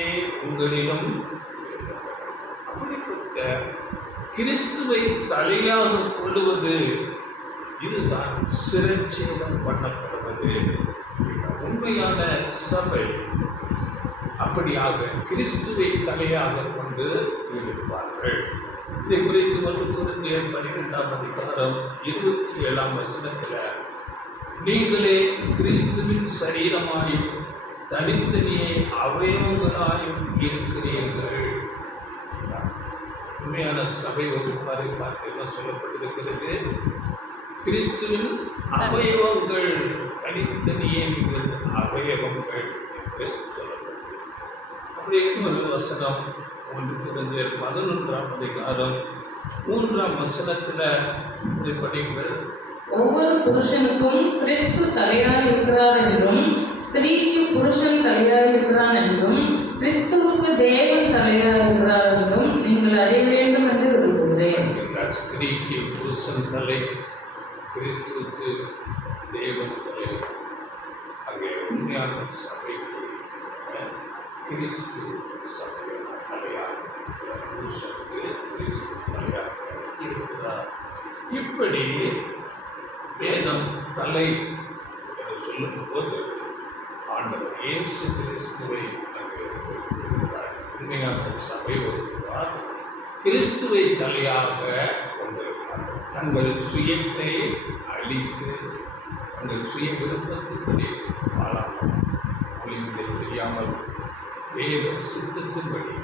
உங்களிலும். அப்படிப்பட்ட கிறிஸ்துவை தலையாக கொள்ளுவது, இதுதான் சிரச்சேதம் பண்ணப்படுவது. உண்மையான சபை அப்படியாக கிறிஸ்துவை தலையாக கொண்டு இருப்பார்கள். இதை குறித்து 1 கொரிந்தியர் 12 அதிகாரம் 27 வசனத்தில், நீங்களே கிறிஸ்துவின் சரீரமாயும் தனித்தனியே அவயவங்களாயும் இருக்கிறீர்கள். உண்மையான சபை வகுப்பாரை பார்த்து என்ன சொல்லப்பட்டிருக்கிறது? கிறிஸ்துவின் அவயவங்கள், தனித்தனியே நீங்கள் அவயவங்கள் என்று சொல்லப்பட்டிருக்கிறது. அப்படி ஒரு வசனம் 1 கொரிந்தியர் 11 அதிகாரம் 3 வசனத்தில் இதை படிங்கள். ஒவ்வொரு புருஷனுக்கும் கிறிஸ்து தலையாய் இருக்கிறார் என்றும், ஸ்திரீக்கு புருஷன் தலையாய் இருக்கிறான் என்றும், கிறிஸ்துவுக்கு தேவன் தலையாய் இருக்கிறார் என்றும் நீங்கள் அறிய வேண்டும் என்று விரும்புகிறேன். ஸ்திரீக்கு புருஷன் தலை, கிறிஸ்துவுக்கு தேவன் தலை. அங்கே உண்மையான சபைக்கு கிறிஸ்து சபையான தலையாக இருக்கிறார், புருஷனுக்கு கிறிஸ்து தலையாக இருக்கிறார். இப்படி வேதம் தலை என்று சொல்லும்போது ஆண்டவர் இயேசு கிறிஸ்துவை அங்கே இருக்கிறார். உண்மையான சபை வருகிறார், கிறிஸ்துவை தலையாக கொண்டிருக்கிறார். தங்கள் சுயத்தை அழித்து தங்கள் சுய விருப்பத்தின்படி வாழாமல், ஒளிகளை செய்யாமல் தேவ சித்தத்தின்படி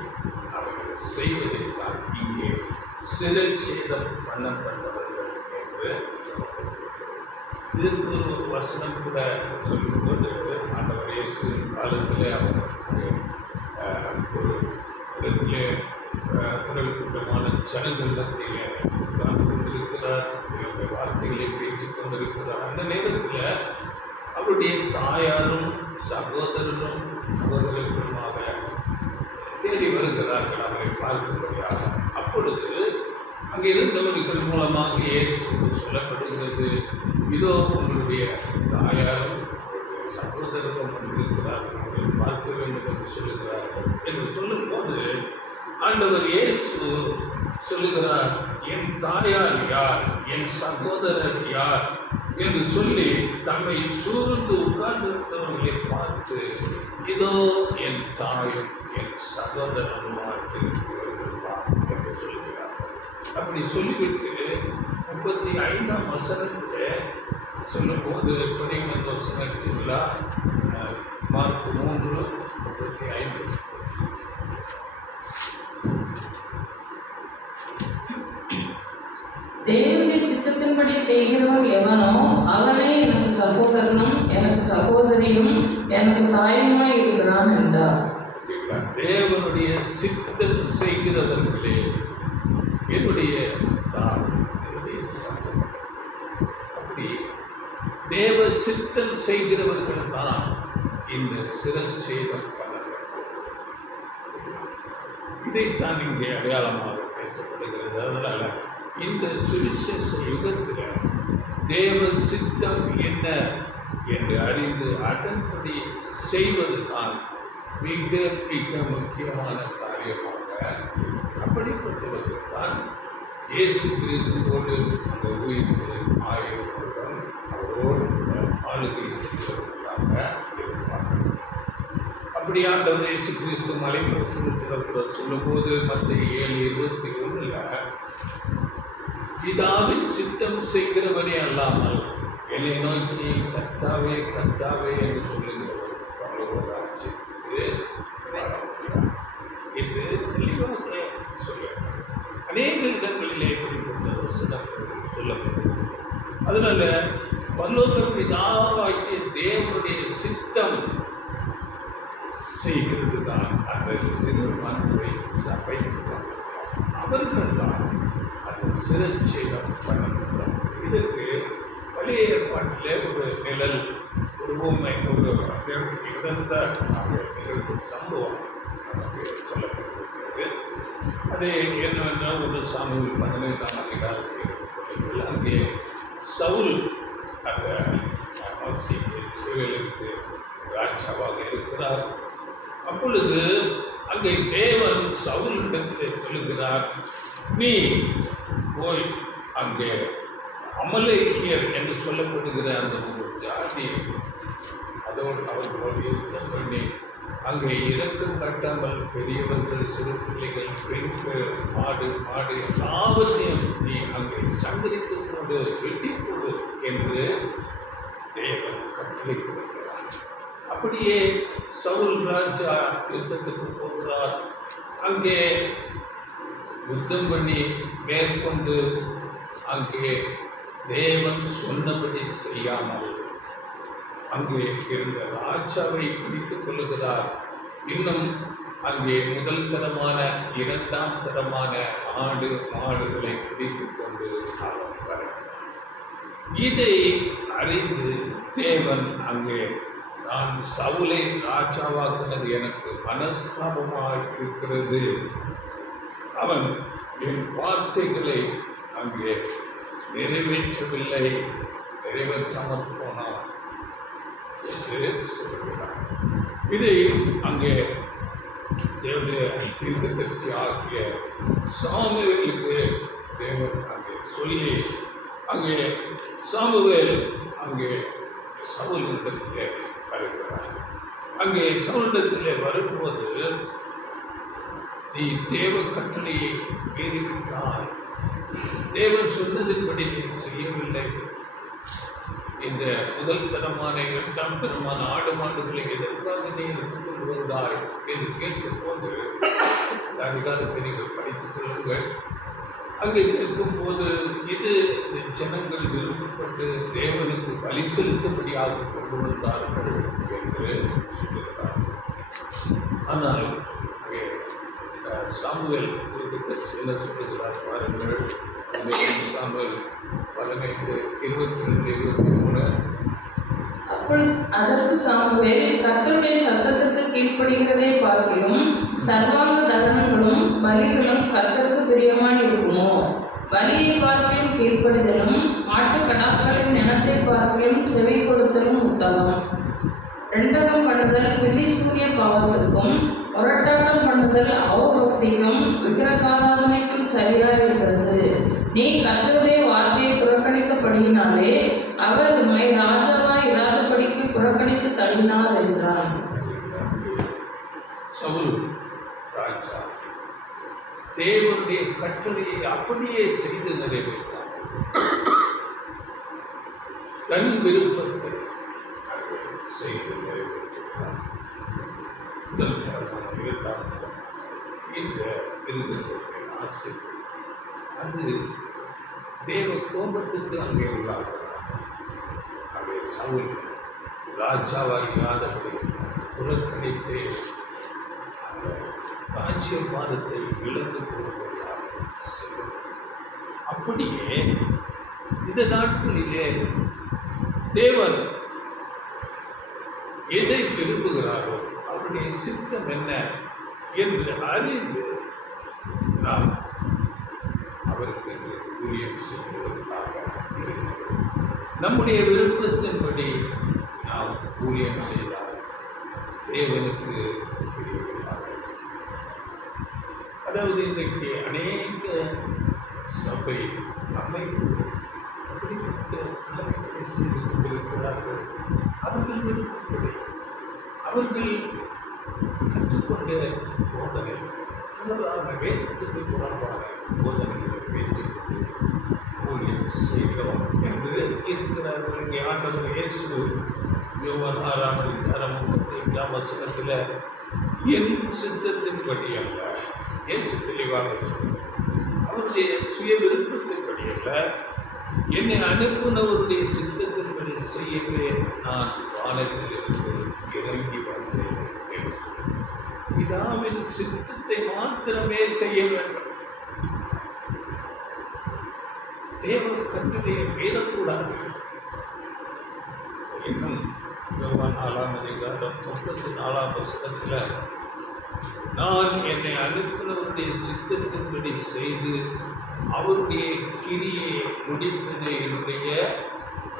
அவர்கள் செய்வதைத்தான் இங்கே சிரச்சேதம் பண்ணப்பட்டவர்கள் என்று சொல்லப்படுகிறது. இதற்கு ஒரு வசனம் கூட சொல்லும்போது, ஆண்டவர் இயேசு காலத்தில் அவர் ஒரு இடத்திலே திரள் கூட்டமான ஜனங்கள் மத்தியிலே உட்கார்ந்து கொண்டிருக்கிறார், இவருடைய வார்த்தைகளை பேசிக் கொண்டிருக்கிறார். அந்த நேரத்தில் அவருடைய தாயாரும் சகோதரரும் சகோதரர்களுமாக தேடி வருகிறார்கள் அவரை பார்க்கும்படியாக. அப்பொழுது அங்கே இருந்தவர்கள் மூலமாக இயேசு சொல்லப்படுகிறது, இதோ உங்களுடைய தாயாரும் உங்களுடைய சகோதரரும் வந்திருக்கிறார்கள், அவரை பார்க்க வேண்டும் என்று சொல்லுகிறார்கள் என்று சொல்லும்போது ஆண்டவர் இயேசு சொல்லுகிறார், என் தாயார் யார், என் சகோதரர் யார் என்று சொல்லி தம்மை சூழ்ந்து உட்கார்ந்திருந்தவர்களை பார்த்து, இதோ என் தாயும் என் சகோதரனுமாய் இருக்கிறார் என்று சொல்லுகிறார்கள். அப்படி சொல்லிவிட்டு 35 வசனத்தில் சொல்லும்போது படிக்கிற வசனத்திலா மார்க் 3:35. தேவனுடைய சித்தத்தின்படி செய்கிறவன் எவனோ அவனே எனக்கு சகோதரனும் எனக்கு சகோதரியும் எனக்கு தாயுமாய் இருக்கிறான் என்றார். தேவனுடைய சித்தம் செய்கிறவர்களே என்னுடைய தாய், என்னுடைய சகோதரன். அப்படி தேவ சித்தம் செய்கிறவர்கள் தான் இந்த சிரச்சேதம் பண்ணப்பட்டது. இதைத்தான் இங்கே அடையாளமாக பேசப்படுகிறது. அதனால இந்த சுவிசேஷ யுகத்தில் தேவ சித்தம் என்ன என்று அறிந்து அதன்படி செய்வதுதான் மிக மிக முக்கியமான காரியமாக. அப்படிப்பட்டவர்கள் தான் இயேசு கிறிஸ்துவோடு அந்த உயிர்த்து 1000 வருடம் அவரோடு ஆளுகை செய்வதற்காக இருப்பார்கள். அப்படி ஆண்டவர் இயேசு கிறிஸ்து மலைப்பிரசங்கத்தில் கூட சொல்லும்போது மத்திய 7:21 பிதாவின் சித்தம் செய்கிறவரே அல்லாமல் என்னை நோக்கி கர்த்தாவே கர்த்தாவே என்று சொல்லுகிறவர் பரலோக ராஜ்யத்திற்கு என்று தெளிவாக சொல்லுகிறார். அநேக இடங்களிலே குறிப்பிட்ட வசனங்கள் சொல்லப்படுகிறது. அதனால பரலோக பிதாவாகிய தேவனுடைய சித்தம் செய்கிறது தான் அந்த சிறு மனுவை சபை அவர்கள் தான் அந்த சிரச்சேதம் பண்ணப்பட்டோம். இதற்கு பழைய ஏற்பாட்டில் ஒரு நிழல், ஒரு ஊமை, ஒரு இறந்த நிகழ்ந்த சம்பவம் நமக்கு சொல்லப்பட்டிருக்கிறது. அது என்னவென்றால் ஒரு சாமுவேல் 15ஆம் அதிகாரத்தில் அங்கே சவுல் அந்த இஸ்ரவேலுக்கு ராஜாவாக இருக்கிறார். அப்பொழுது அங்கே தேவன் சவுலிடத்தில் சொல்லுகிறார், நீ போய் அங்கே அமலேக்கியர் என்று சொல்லப்படுகிற அந்த ஒரு ஜாதி அதோடு அவர்களோடு யுத்தம் பண்ணி அங்கே இறக்கம் கட்டாமல் பெரியவர்கள், சிறு பிள்ளைகள், பெண்கள், மாடு எல்லாவற்றையும் நீ அங்கே சங்கரித்து கொண்டு வெட்டி போடு என்று தேவன் கட்டளை கொடுக்கிறார். அப்படியே சவுல் ராஜா யுத்தத்துக்கு போகிறார். அங்கே யுத்தம் பண்ணி மேற்கொண்டு அங்கே தேவன் சொன்னபடி செய்யாமல் அங்கே இருந்த ராஜாவை பிடித்துக் கொள்ளுகிறார். இன்னும் அங்கே முதல் தரமான 2ஆம் தரமான மாடுகளை பிடித்துக் கொண்டு அவர் வருகிறார். இதை அறிந்து தேவன் அங்கே நான் சவுலை ராஜாவாக்குனது எனக்கு மனஸ்தாபமாக இருக்கிறது, அவன் என் வார்த்தைகளை அங்கே நிறைவேற்றவில்லை, நிறைவேற்றாமல் போனான் என்று சொல்கிறார். இதை அங்கே தேவனுடைய தீர்க்கதரிசி ஆகிய சாமுவேலுக்கு தேவன் அங்கே சொல்லி அங்கே சாமுவேல் அங்கே சவுலிடத்திலே வருகிறார். அங்கே சவுலிடத்திலே வரும்போது நீ தேவ கட்டளையை மீறிவிட்டால், தேவன் சொன்னதின்படி நீ செய்யவில்லை, இந்த முதல் தரமான 2ஆம் தரமான ஆடு மாடுகளை எதற்காக நீ எடுத்துக்கொண்டு வந்தாய் என்று கேட்கும்போது இந்த அதிகாரத்தை நீங்கள் படித்துக் கொள்ளுங்கள். அங்கே கேட்கும்போது இது ஜனங்கள் விருப்பப்பட்டு தேவனுக்கு பலி செலுத்தும்படியாக கொண்டு வந்தார்கள் என்று சொல்லுகிறார். ஆனால் அங்கே சாமுவேல் சில சொல்லுகிறார் பாருங்கள். சாமுவேல் 15:22-23. அப்பொழுது அதற்கு சாமுவேல், கர்த்தருடைய சத்தத்திற்கு கீழ்ப்படுகிறதை பார்க்கிலும் சர்வாங்க தகனங்களும் பலிகளும் கர்த்தருக்கு பிரியமாய் இருக்குமோ? பலியை பார்க்கிலும் கீழ்ப்படுதலும் ஆட்டுக்கடாக்களின் நிலத்தை பார்க்கிலும் செவி கொடுத்தலும் உத்தமம். ரெண்டகம் பண்ணுதல் பில்லி சூரிய பாவத்திற்கும் முரட்டாட்டம் பண்ணுதல் அவபக்திக்கும் விக்கிரகாராதனைக்கும் சரியாயிருக்கிறது. நீ கர்த்தருடைய வார்த்தையை புறக்கணித்தபடியினாலே அவர் உம்மை ராஜாவாய் இராதபடிக்கு புறக்கணித்து தள்ளினார் என்றான். சவுல் ராஜா தேவனுடைய கட்டளையை அப்படியே செய்து நிறைவேற்றார். தன் விருப்பத்தை செய்து நிறைவேற்றுகிறார். முதல் தரமான 2ஆம் தரம் இந்த விருதுகளுடைய ஆசை அது தேவ கோபத்துக்கு அங்கே உள்ளாகிறார். அங்கே சவுல் ராஜாவாக இல்லாதபடி புறக்கணித்து அந்த ராஜ்யபாரத்தை இழந்து போவதாக செய்தார். அப்படியே இந்த நாட்களிலே தேவன் எதை விரும்புகிறாரோ அவருடைய சித்தம் என்ன என்று அறிந்து நாம் அவருக்கு ஊழியம் செய்வதற்காக இருக்கிறோம். நம்முடைய விருப்பத்தின்படி நாம் ஊழியம் செய்தால் தேவனுக்கு பிரியமில்லாத. அதாவது இன்றைக்கு அநேக சபை அமைப்புகள் அப்படிப்பட்ட காரியங்களை செய்து கொண்டிருக்கிறார்கள். அவர்கள் விருப்பப்படி அவர்கள் கற்றுக்கொண்ட போதனை தவறான வேதத்துக்கு புறம்பான போதனைகளை பேசிக்கொண்டு ஊழியம் செய்கிறோம் என்று இருக்கிறார்கள். இங்கே ஆண்டவர் இயேசு யோவான் 6ஆம் அதிகாரம் 35ஆம் வசனத்தில் என் சித்தத்தின்படி அல்ல, இயேசு தெளிவாக சொல்கிறார். அவருடைய சுய விருப்பத்தின்படி அல்ல, என்னை அனுப்புனவருடைய சித்தத்தின்படி செய்யவே நான் வானத்திலிருந்து இறங்கி வந்தேன் என்று. பிதாவின் சித்தத்தை மாத்திரமே செய்ய வேண்டும். தேவ கட்டளையை மீறக்கூடாது. இன்னும் யோவான் 4ஆம் அதிகாரம் 34ஆம் வசனத்தில் நான் என்னை அனுப்பினவருடைய சித்தத்தின்படி செய்து அவருடைய கிரியை முடிப்பது என்னுடைய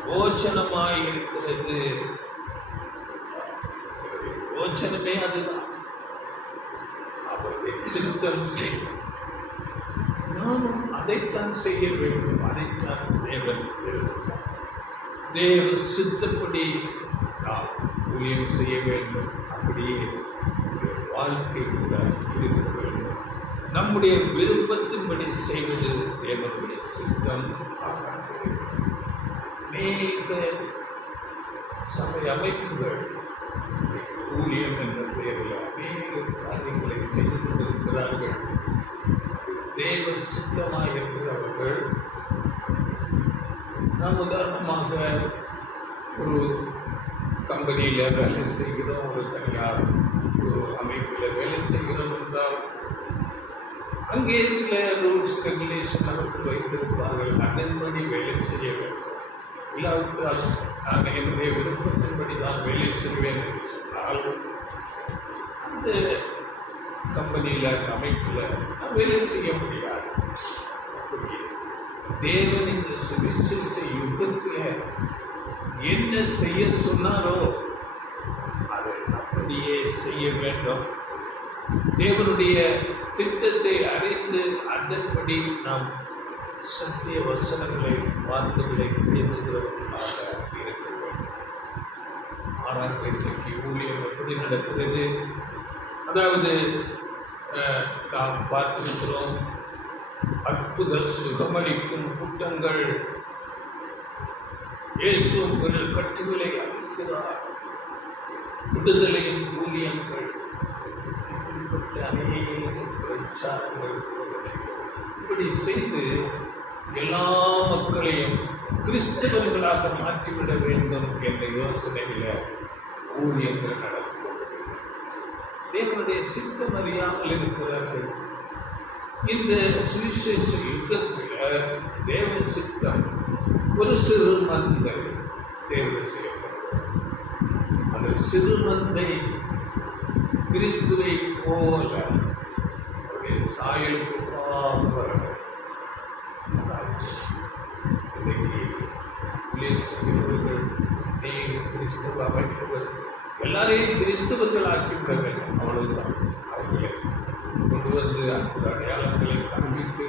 போஜனமாய் இருக்கிறது. போஜனமே அதுதான், அவருடைய சித்தம் செய்யும். நானும் அதைத்தான் செய்ய வேண்டும். அதைத்தான் தேவன் விரும்புகிறார். தேவ சித்தப்படி நாம் ஊழியம் செய்ய வேண்டும். அப்படியே வாழ்க்கை கூட இருக்க வேண்டும். நம்முடைய விருப்பத்தின்படி செய்வது தேவனுடைய சித்தம் ஆகாது. அநேக சபை அமைப்புகள் ஊழியம் என்ற பெயரில் அநேக காரியங்களை செய்து கொண்டிருக்கிறார்கள். தேவ சித்தமாக இருக்கிறவர்கள் நாம் உதாரணமாக ஒரு கம்பெனியில் வேலை செய்கிறோம், ஒரு தனியார் ஒரு அமைப்பில் வேலை செய்கிறோம் என்றால் அங்கே சில ரூல்ஸ் ரெகுலேஷன் அவர்கள் வைத்திருப்பார்கள். அதன்படி வேலை செய்ய வேண்டும். இல்லாவிட்டால் நான் என்னுடைய விருப்பத்தின்படி தான் வேலை செய்வேன் என்று சொன்னால் அந்த கம்பெனியில் அந்த அமைப்பில் நான் வேலை செய்ய முடியாது. அப்படி தேவன் இந்த சுவிசேஷ யுகத்தில் என்ன செய்ய சொன்னாரோ அதை அப்படியே செய்ய வேண்டும். தேவனுடைய திட்டத்தை அறிந்து அதன்படி நாம் சத்திய வசனங்களை வார்த்தைகளை பேசுகிறவர்களாக இருக்க வேண்டும். மாறாக இன்றைக்கு ஊழியம் எப்படி நடக்கிறது? அதாவது நாம் பார்த்திருக்கிறோம், அற்புத சுகமளிக்கும் கூட்டங்கள், இயேசு உங்கள் கட்டுகளை அளிக்கிறார், விடுதலையின் ஊழியங்கள், இப்படிப்பட்ட அநேக பிரச்சாரங்கள் இப்படி செய்து எல்லா மக்களையும் கிறிஸ்தவர்களாக மாற்றிவிட வேண்டும் என்ற யோசனையில் ஊழியங்கள் நடக்கும். தேவனுடைய சித்தம் அறியாமல் இருக்கிறார்கள். இந்த சுவிசேஷ யுகத்தில் தேவ சித்தம் ஒரு சிறு மந்தை தேர்வு செய்யப்படுகிறது. அந்த சிறு மந்தை கிறிஸ்துவை போல அவருடைய சாயலுக்கு வர வேண்டும். இன்றைக்கு ஊழியர் செய்கிறவர்கள் அநேக கிறிஸ்தவ அமைப்புகள் எல்லாரையும் கிறிஸ்தவர்கள் ஆக்கிவிடங்கள். அவ்வளவுதான். அவர்களை கொண்டு வந்து அற்புத அடையாளங்களை காண்பித்து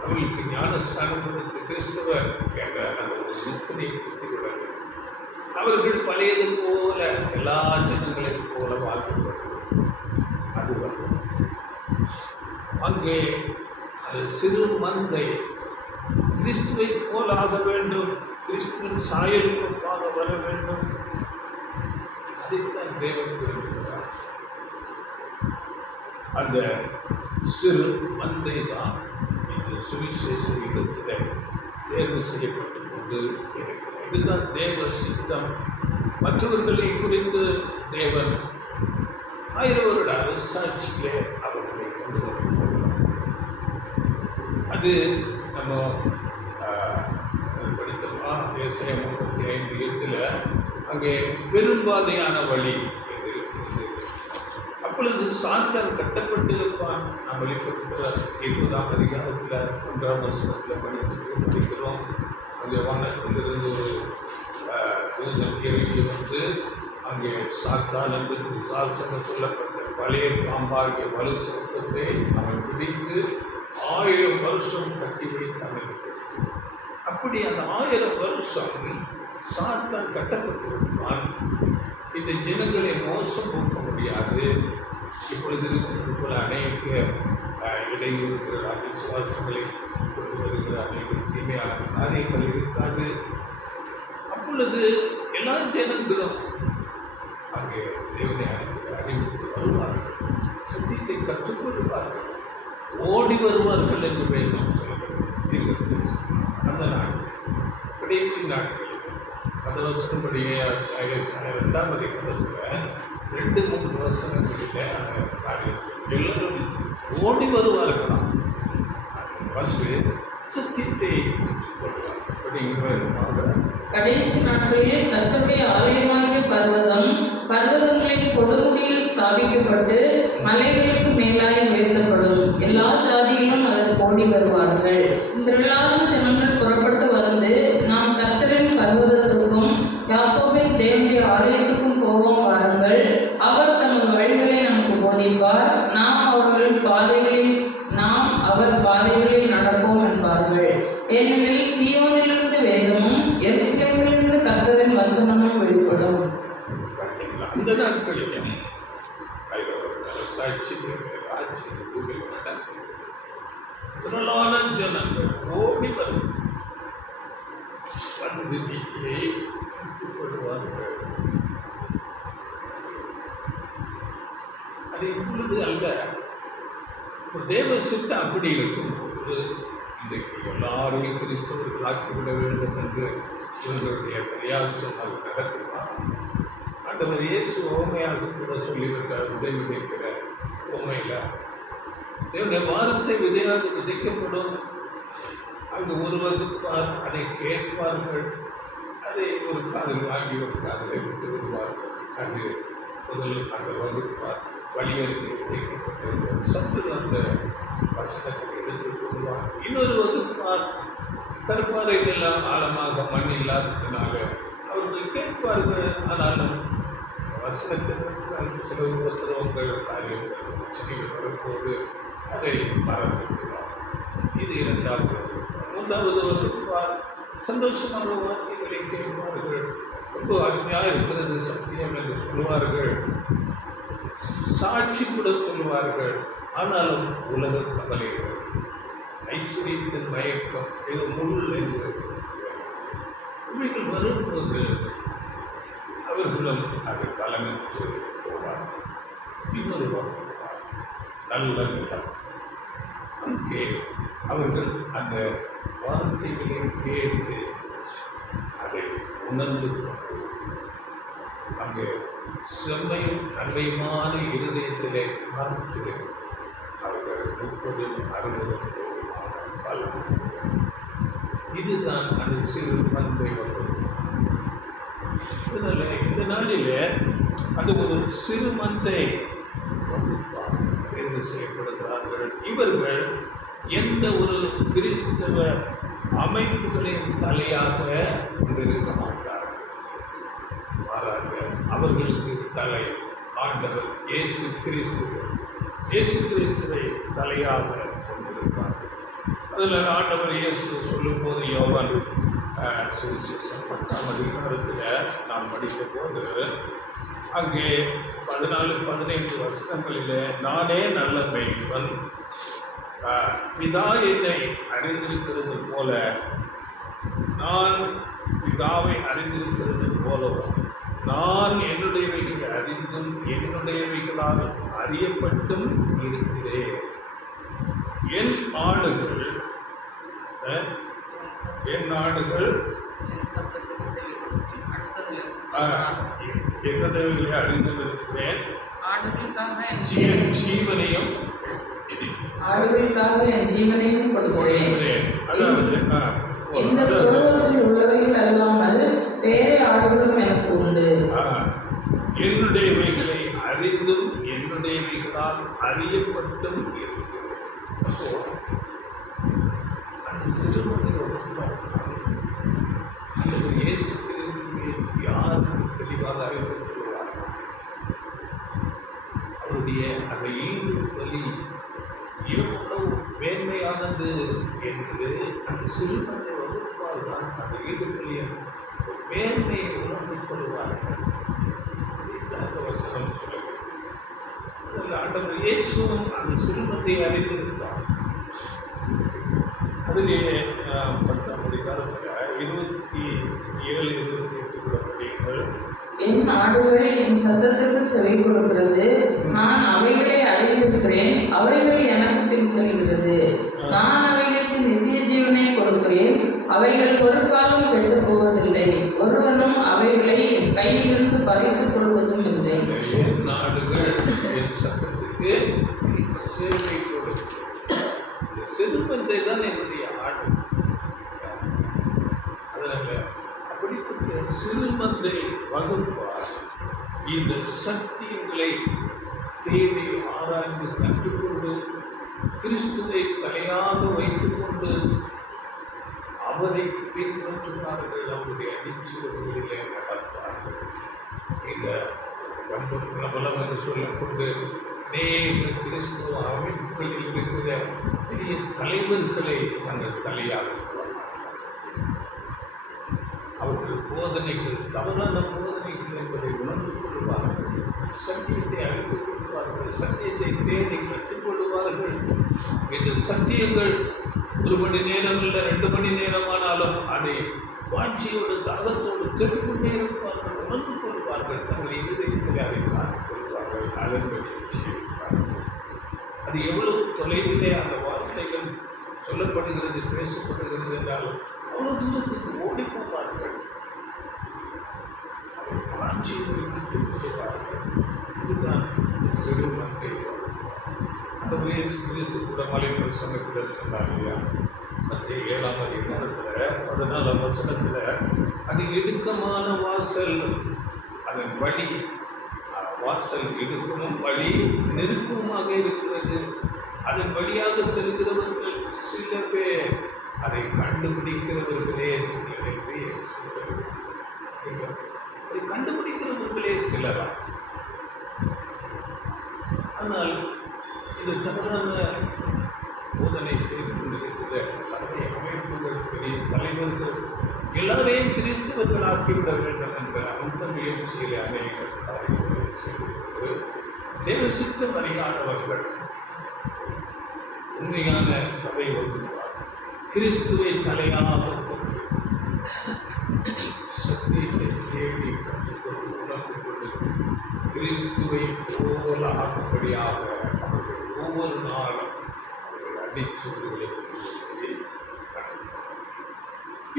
அவர்களுக்கு ஞானஸ்நானம் கொடுத்து கிறிஸ்தவர் என்ற அந்த ஒரு முத்திரையை குத்திவிடங்கள். அவர்கள் பழையது போல எல்லா ஜனங்களைப் போல வாழ்க்கப்படுகிறது. அது வந்து அங்கே அது சிறு மந்தை கிறிஸ்துவை போல் ஆக வேண்டும், கிறிஸ்துவின் சாயலுக்கு ஒப்பாக வர வேண்டும். அதைத்தான் தேவன் விரும்புகிறார். அந்த சிறு மந்தை தான் இந்த சுவிசேஷ யுகத்தில் தேர்வு செய்யப்பட்டு கொண்டு இருக்கிறார். இதுதான் தேவ சித்தம். மற்றவர்களை குறித்து தேவன் 1000 வருட அரசாட்சியிலே அவர்களை கொண்டு வருகிறார். அது நம்ம படித்தோமா ஏசாயா 35:8 அங்கே பெரும்பாதையான வழி என்று இருக்கிறது. அப்பொழுது சாத்தான் கட்டப்பட்டிருப்பான். நாம் வெளிப்படுத்துகிற 20ஆம் அதிகாரத்தில் 1ஆம் வசனத்தில் படிக்கிறோம். அங்கே வானத்திலிருந்து ஒரு தூதன் இறங்கி வந்து அங்கே சாத்தான் என்று பிசாசென்று சொல்லப்பட்ட பழைய பாம்பாகிய வலு சொர்க்கத்தை அவன் பிடித்து 1000 வருஷம் கட்டி வைத்து அமைக்கிறான். அப்படி அந்த 1000 வருஷம் சாத்தான் கட்டப்பட்டிருப்பான். இந்த ஜனங்களை மோசம் போக்க முடியாது. இப்பொழுது இருக்கிறது போல அநேக இடையூறுகிற அவிசுவாசங்களை கொண்டு வருகிற அநேக தீமையான காரியங்கள் இருக்காது. அப்பொழுது எல்லா ஜனங்களும் அங்கே தேவனை அறிவுக்கு வருவார்கள், சத்தியத்தை கற்றுக்கொள்வார்கள், ஓடி வருவார்கள் என்று வேதம் சொல்கிறது. அந்த நாட்கள் கடைசி நாட்களில் அந்த வசனப்படியே 2ஆம் அதிகாரத்தில் 2-3 வசனங்களில் அந்த காரியம் எல்லாரும் ஓடி வருவார்களாம். வந்து சத்தியத்தை கற்றுக்கொள்வார்கள். கடைசி நாட்களில் கர்த்தருடைய ஆலயமாகிய பர்வதங்களின் கொடுமுடியில் ஸ்தாபிக்கப்பட்டு மலைகளுக்கு மேலாய் உயர்த்தப்படும். எல்லா ஜாதிகளும் அதற்கு ஓடி வருவார்கள். திரளான ஜனங்கள் புறப்பட்டு வந்து, நாம் கர்த்தரின் பர்வதத்துக்கும் யாக்கோபின் தேவனுடைய ஆலயத்துக்கும் போவோம் வாருங்கள். அவர் தமது வழிகளை நமக்கு போதிப்பார். நாம் அவர் பாதைகளில் நடப்போம் என்பார்கள். ஏனெனில் சீயோனிலிருந்து வேதமும் எருசலேமிலிருந்து கர்த்தரின் வசனமும் வெளிப்படும். அந்த நாட்களில் திரளான ஜனங்கள் ஓடி வந்து நீதியை கற்றுக்கொள்வார்கள். அது இப்பொழுது அல்ல. தேவ சித்தம் அப்படி இருக்கும்போது இன்றைக்கு எல்லாரையும் கிறிஸ்தவர்கள் ஆக்கிவிட வேண்டும் என்று இவர்களுடைய பிரயாசம் அது நடக்குமா? ஆண்டவர் இயேசு ஓமையாக கூட சொல்லிவிட்டார். விதை விதைக்கிற ஓமையில் தேவனுடைய வார்த்தை விதையாக விதைக்கப்படும். அங்கு ஒரு வகுப்பார் அதை கேட்பார்கள், அதை ஒரு காதில் வாங்கி ஒரு காதலை விட்டு விடுவார்கள். அது முதலில் அந்த வகுப்பார் வழியறிந்து விதைக்கப்பட்ட சத்து அந்த வசனத்தை எடுத்துக் கொள்வார். இன்னொரு வகுப்பார் கற்பாறைகளெல்லாம் ஆழமாக மண் இல்லாததுனால அவர்கள் கேட்பார்கள். ஆனாலும் வசனத்திற்கு சில உபத்திரவங்கள் காரியங்கள் பிரச்சனைகள் வரும்போது அதை மறந்துவிடுவார். இது 2வது வகுப்பார். 3வது வகுப்பார் சந்தோஷமான வார்த்தைகளை கேட்பார்கள். ரொம்ப அருமையாக இருக்கிறது சத்தியம் என்று சொல்வார்கள், சாட்சி கூட சொல்வார்கள். ஆனாலும் உலக கவலைகள், ஐஸ்வர்யத்தின் மயக்கம், இது முள் என்று இவைகள் வரும்போது அவர்களும் அதை கலனித்து போவார்கள். இன்னொரு வகுப்பார் நல்ல நிலம். அங்கே அவர்கள் அந்த வார்த்தைகளை கேட்டு அதை உணர்ந்து கொண்டு அங்கே செம்மையும் நன்மையுமான இருதயத்திலே காத்து அவர்கள் 30-60 பலம். இதுதான் அந்த சிறு மந்தை வரும். இதனால இந்த நாளில் அது ஒரு சிறு மந்தை வகுப்பார் தேர்வு செய்யப்படுகிறார்கள். இவர்கள் எந்த ஒரு கிறிஸ்தவ அமைப்புகளின் தலையாக இருக்க மாட்டார்கள். மாறாக அவர்களுக்கு தலை ஆண்டவர் இயேசு கிறிஸ்துவை தலையாக கொண்டிருப்பார்கள். அதில் ஆண்டவர் இயேசு சொல்லும்போது யோவான் சுவிசேஷம் 10ஆம் அதிகாரத்தில் நாம் படித்த போது அங்கே 14-15 வசனங்களில் நானே நல்ல மேய்ப்பன், பிதா என்னை அறிந்திருக்கிறது போல நான் பிதாவை அறிந்திருக்கிறது போலவும் நான் என்னுடையவைகளை அறிந்தும் என்னுடையவைகளால் அறியப்பட்டும் இருக்கிறேன். என் ஆடுகள் என்னுடையவைகளை அறிந்தும் இருக்கிறேன். ஆடுகளுக்காக என் ஜீவனையும் கொடுக்கிறேன். அதாவது இந்த தொழுவத்தில் உள்ளவைகள் அல்லாமல் வேறு ஆடுகளும் எனக்கு உண்டு. என்னுடையவைகளை அறிந்தும் என்னுடையவைகளால் அறியப்பட்டும் இருக்கிறேன். அந்த சிறுவனோட இயேசு கிறிஸ்துவை யாரும் தெளிவாக அறிந்து கொள்வார்கள். அவருடைய அந்த ஈடு பலி எவ்வளவு மேன்மையானது என்று அந்த சிறுவனை வகுப்பால் தான் அந்த ஈடு பலியின் மேன்மையை உணர்ந்து கொள்வார்கள். இதைத்தான் வசனம் சொல்லுங்கள். அதில் ஆண்டவர் இயேசுவும் அந்த சிறுவனை அறிந்திருந்தார். அதிலே 10ஆம் அதிகாரத்தில் 27, 28 கூட படியுங்கள். என் ஆடுகள் என் சத்தத்திற்கு செவி கொடுக்கிறது. நான் அவைகளை அறிந்திருக்கிறேன். அவைகள் எனக்கு பின் செல்கிறது. நான் அவைகளுக்கு நித்திய ஜீவனை கொடுக்கிறேன். அவைகள் ஒரு காலம் கெட்டு போவதில்லை. ஒருவனும் அவைகளை என் கையிலிருந்து பறித்துக் கொள்வதும் இல்லை. என் ஆடுகள் என் சத்தத்துக்கு செவி கொடுக்கிறது. சிறுமந்தை தான் என்னுடைய ஆடு. அதனால அப்படிப்பட்ட சிறுமந்தை வகுப்பார் இந்த சத்தியங்களை தேடி ஆராய்ந்து கற்றுக்கொண்டு கிறிஸ்துவை தலையாக வைத்துக்கொண்டு அவரை பின்பற்றுவார்கள். அவருடைய அடிச்சுவடுகளிலே நடப்பார்கள். இந்த ரொம்ப பிரபலம் என்று சொல்லப்பட்டு அநேக கிறிஸ்துவ அமைப்புகளில் இருக்கிற பெரிய தலைவர்களை தங்கள் தலையாக அவர்கள் போதனைகள் தவறான போதனைகள் என்பதை உணர்ந்து கொள்வார்கள். சத்தியத்தை அறிந்து கொள்வார்கள். சத்தியத்தை தேடி கற்றுக்கொள்வார்கள். இந்த சத்தியங்கள் 1 மணி நேரம் இல்லை 2 மணி நேரமானாலும் அதை வாட்சியோடு தாகத்தோடு கேட்டுக்கொண்டே இருப்பார்கள். உணர்ந்து கொள்வார்கள். தங்கள் இதயத்தில் அதை காத்துக் கொள்வார்கள். அதன்படி செய்வார்கள். அது எவ்வளவு தொலைவிலே அந்த வார்த்தைகள் சொல்லப்படுகிறது, பேசப்படுகிறது என்றாலும் அவ்வளவு தூரத்துக்கு ஓடி போவார்கள். அவர் வாட்சியோடு கற்றுக்கொள்வார்கள். இதுதான் சிறுமந்தை. அந்த இயேசு கிறிஸ்து கூட மலை பிரசங்கத்தில் சொன்னார் இல்லையா? மத்திய 7ஆம் அதிகாரத்தில் 14ஆம் வசனத்தில் அது இடுக்கமான வாசல், அதன் வழி வாசல் இடுக்கமும் வழி நெருக்கமாக இருக்கிறது. அதன் வழியாக செல்கிறவர்கள் சில பேர், அதை கண்டுபிடிக்கிறவர்களே சிலர் என்று அதை கண்டுபிடிக்கிறவர்களே சிலரா. ஆனால் இது தவறான போதனை செய்து கொண்டிருக்கிற சபை அமைப்புகள், பெரிய தலைவர்கள் எல்லாரையும் கிறிஸ்தவர்கள் ஆக்கிவிட வேண்டும் என்ற அந்த முயற்சியில் அநேக காரியங்களை செய்து தேவ சித்தம் அறியாதவர்கள் உண்மையான சபை வருவார். கிறிஸ்துவை தலையாக கொண்டு சத்தியத்தை தேடி கற்றுக்கொண்டு உணர்ந்து கொண்டு கிறிஸ்துவை போல ஆகும்படியாக அவர்கள் ஒவ்வொரு நாளும் அவர்கள் அடிச்சுவடுகளை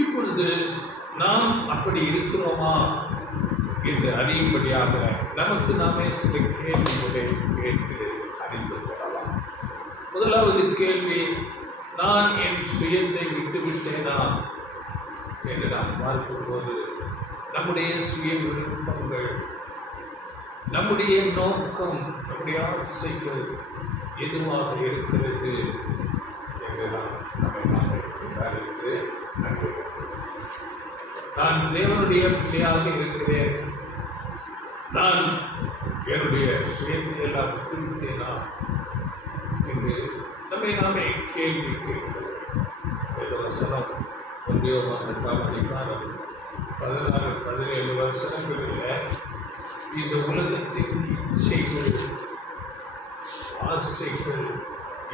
இப்பொழுது நாம் அப்படி இருக்கிறோமா என்று அறியும்படியாக நமக்கு நாமே சில கேள்விகளை கேட்டு அறிந்து கொள்ளலாம். முதலாவது கேள்வி, நான் என் சுயத்தை விட்டுவிட்டேனா என்று நாம் பார்க்கும்போது நம்முடைய சுய விருப்பங்கள், நம்முடைய நோக்கம், நம்முடைய ஆசைகள் எதுவாக இருக்கிறது என்று நாம் நம்மை நாமே விசாரித்து நான் தேவனுடைய பிள்ளையாக இருக்கிறேன், நான் என்னுடைய சுயத்தை எல்லாம் விட்டுவிட்டேனா என்று நம்மை நாமே கேள்வி கேட்கிறோம். வேதவசனம் 1 2ஆம் அதிகாரம் 16, 17 வசனங்களில் இந்த உலகத்தின் இச்சைகள், ஆசைகள்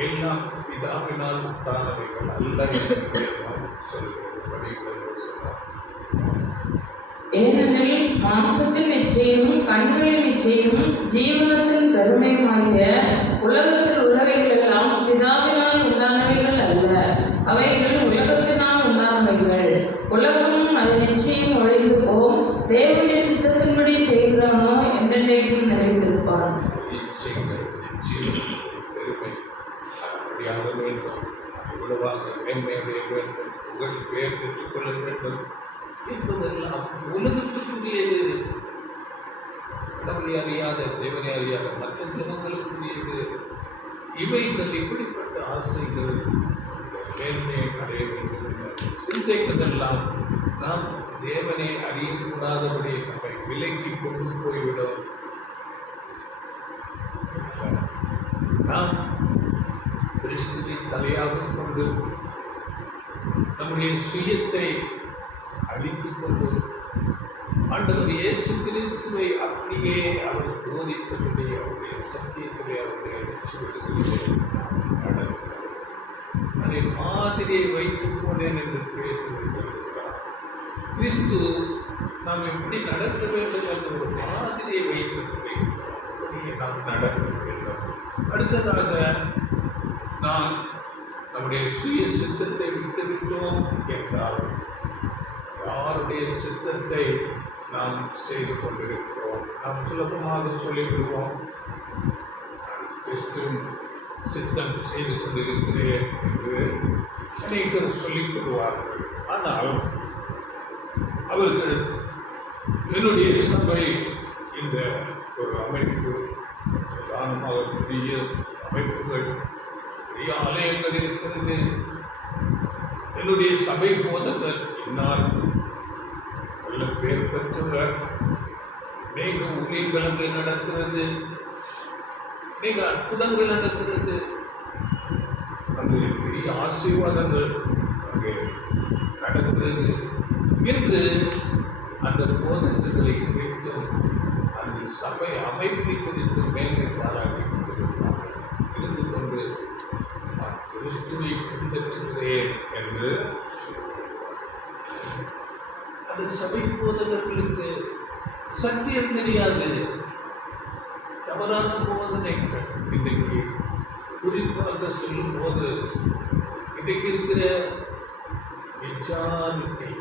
எல்லாம் பிதாவினால் உண்டானவைகள் அல்ல என்று சொல்கிறது. படிக்கிறது சொன்னார். ஏனெனில் மாம்சத்தின் நிச்சயமும் கண்களின் இச்சையும் ஜீவனத்தின் பெருமையுமாகிய உலகத்தில் உள்ளவைகள் எல்லாம் பிதாவினால் உண்டானவைகள் அல்ல, அவைகள் உலகத்தினால் உண்டானவைகள். உலகமும் அதன் நிச்சயம் ஒழிந்து போம், தேவனுடைய சித்தத்தின்படி செய்கிறவனோ என்றென்றைக்கும் நிறைந்திருப்பான். பெருமை அப்படியாக வேண்டும், இவ்வளவாக மேன்மையடைய வேண்டும், புகழ் பெயர் பெற்றுக்கொள்ள வேண்டும் என்பதெல்லாம் உலகத்துக்குரியது. கடவுளை அறியாத, தேவனை அறியாத மற்ற ஜனங்களுக்குரியது. இவைகள் இப்படிப்பட்ட ஆசைகள் மேன்மையை அடைய வேண்டும் என்ற சிந்தைகளெல்லாம் நாம் தேவனை அறியக்கூடாதபடி நம்மை விலக்கி கொண்டு போய்விடும். நாம் கிறிஸ்துவை தலையாக கொண்டு நம்முடைய சுயத்தை அழித்துக் கொண்டு ஆண்டவர் இயேசு கிறிஸ்துவை அப்படியே அவர் போதித்தபடி அவருடைய சத்தியத்திலே அவருடைய லட்சியத்திலே அதை மாதிரியை வைத்துக் போனேன் என்று பேசுகிறார். கிறிஸ்து நாம் எப்படி நடக்க வேண்டும் என்ற ஒரு மாதிரியை வைத்துக் கொண்டிருக்கிறோம். அப்படியே நாம் நடக்க வேண்டும். அடுத்ததாக நான் நம்முடைய சுய சித்தத்தை விட்டுவிட்டோம் என்றால் யாருடைய சித்தத்தை நாம் செய்து கொண்டிருக்கிறோம்? நாம் சுலபமாக சொல்லிவிடுவோம், கிறிஸ்துவின் சித்தம் செய்து கொண்டிருக்கிறேன் என்று அநேகர் சொல்லிக் கொள்வார்கள். ஆனால் அவர்கள் என்னுடைய சபை இந்த ஒரு அமைப்பு, பிரதானமாக பெரிய அமைப்புகள், பெரிய ஆலயங்கள் இருக்கிறது, என்னுடைய சபை போதகர் என்னால் நல்ல பேர் பெற்றவர், அநேக ஊழியர்கள் அங்கே நடக்கிறது, அநேக அற்புதங்கள் நடக்கிறது, அங்கே பெரிய ஆசீர்வாதங்கள் அங்கே நடக்கிறது என்று அந்த போதகர்களை குறித்தும் அந்த சபை அமைப்பை குறித்து மேன்மை பாராட்டி கொண்டிருப்பார்கள். இருந்து கொண்டு நான் கிறிஸ்துவை பின்பற்றுகிறேன் என்று அந்த சபை போதகர்களுக்கு சத்தியம் தெரியாது. தவறான போதனைகள் இன்றைக்கு குறிப்பாக சொல்லும்போது இன்றைக்கு இருக்கிற மெஜாரிட்டி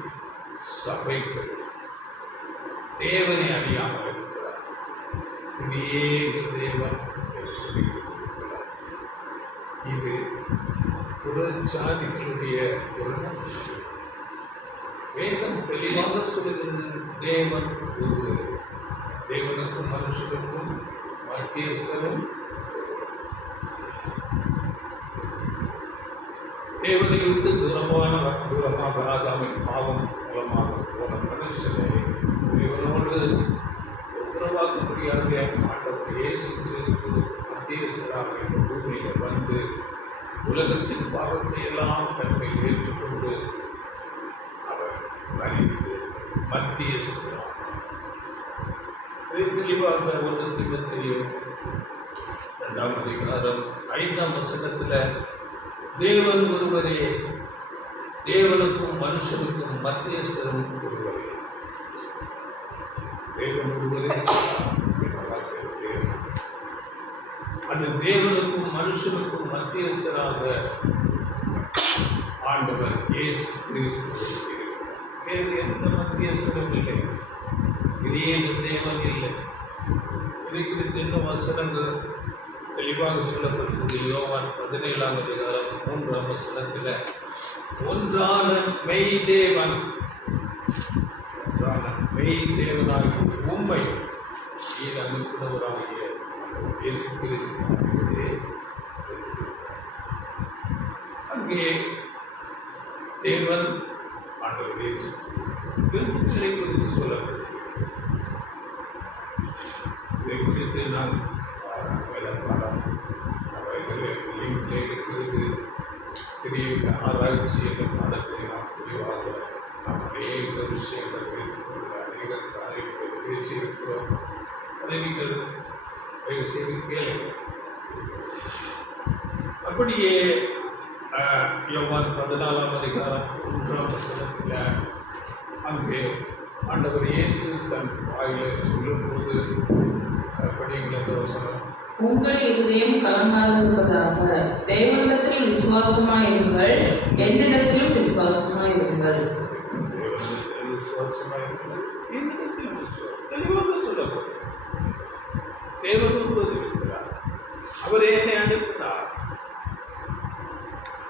சபைகள் தேவனை அறியாமல் இருக்கிறார். திரியேக தேவன் என்று சொல்லிக் கொண்டிருக்கிறார். இது புறஜாதிகளுடைய ஒரு நம்பிக்கை. வேதம் தெளிவாக சொல்லுகிறது, தேவன் ஒருவர், தேவனுக்கும் மனுஷனுக்கும் மத்தியஸ்தரும் தேவனை விட்டு தூரமாக ஆகாமல் பாவம் மூலமாக போன மனுஷனை தேவனோடு ஒப்புரவாக்க முடியாத ஆண்டவர் இயேசு கிறிஸ்து மத்தியஸ்தராக இந்த பூமியில் வந்து உலகத்தின் பாவத்தை எல்லாம் தன்மை ஏற்றுக்கொண்டு அவர் மரித்து மத்தியஸ்தராக தெளிவாக 1 தீமோத்தேயு 2ஆம் அதிகாரம் 5ஆம் வசனத்தில் தேவன் ஒருவரே, தேவனுக்கும் மனுஷனுக்கும் மத்தியஸ்தரும் ஒருவரே. தேவன் ஒருவரே, அது தேவனுக்கும் மனுஷனுக்கும் மத்தியஸ்தராக ஆண்டவர் இயேசு கிறிஸ்து. வேறு எந்த மத்தியஸ்தரும் இல்லை, கிரியேக தேவன் இல்லை. இதை குறித்து இன்னும் வசனங்கள் தெளிவாக சொல்லப்பட்டது. யோவான் 17ஆம் அதிகாரம் 3ஆம் வசனத்தில் ஒன்றான மெய் தேவன், ஒன்றான மெய் தேவனாகிய உம்மை நீர் அனுப்பினவராகிய இயேசு கிறிஸ்து என்பதே அங்கே தேவன் ஆண்டவர் இயேசு கிறிஸ்து குறித்து சொல்லப்பட்டது. இதை குறித்து நான் வேலைப்பாடம் லிங்கிலே இருக்கிறது. பெரிய ஆராய்ச்சி என்ற பாடத்தை நாம் தெளிவாக நாம் அநேக விஷயங்கள் வைத்துக்கொள்ள அநேக காரியங்களை பேசியிருக்கிறோம். அதை நீங்கள் தயவு செய்து கேளுங்கள். அப்படியே யோவான் 14ஆம் அதிகாரம் 1ஆம் வசனத்தில் அங்கே ஆண்டவர் இயேசு தன் வாயிலை சொல்லும்போது படிங்களா இந்த வசனம்? உங்கள் இருதயம் கலங்காதிருப்பதாக, தேவனிடத்தில் விசுவாசமாயிருங்கள், என்னிடத்திலும் விசுவாசமாயிருங்கள். தேவனிடத்தில் விசுவாசமாயிருங்கள், என்னிடத்தில் விசுவாசம். தெளிவாக சொல்லப்படும். தேவன் ஒருவர் இருக்கிறார், அவரே என்னை அனுப்பினார்.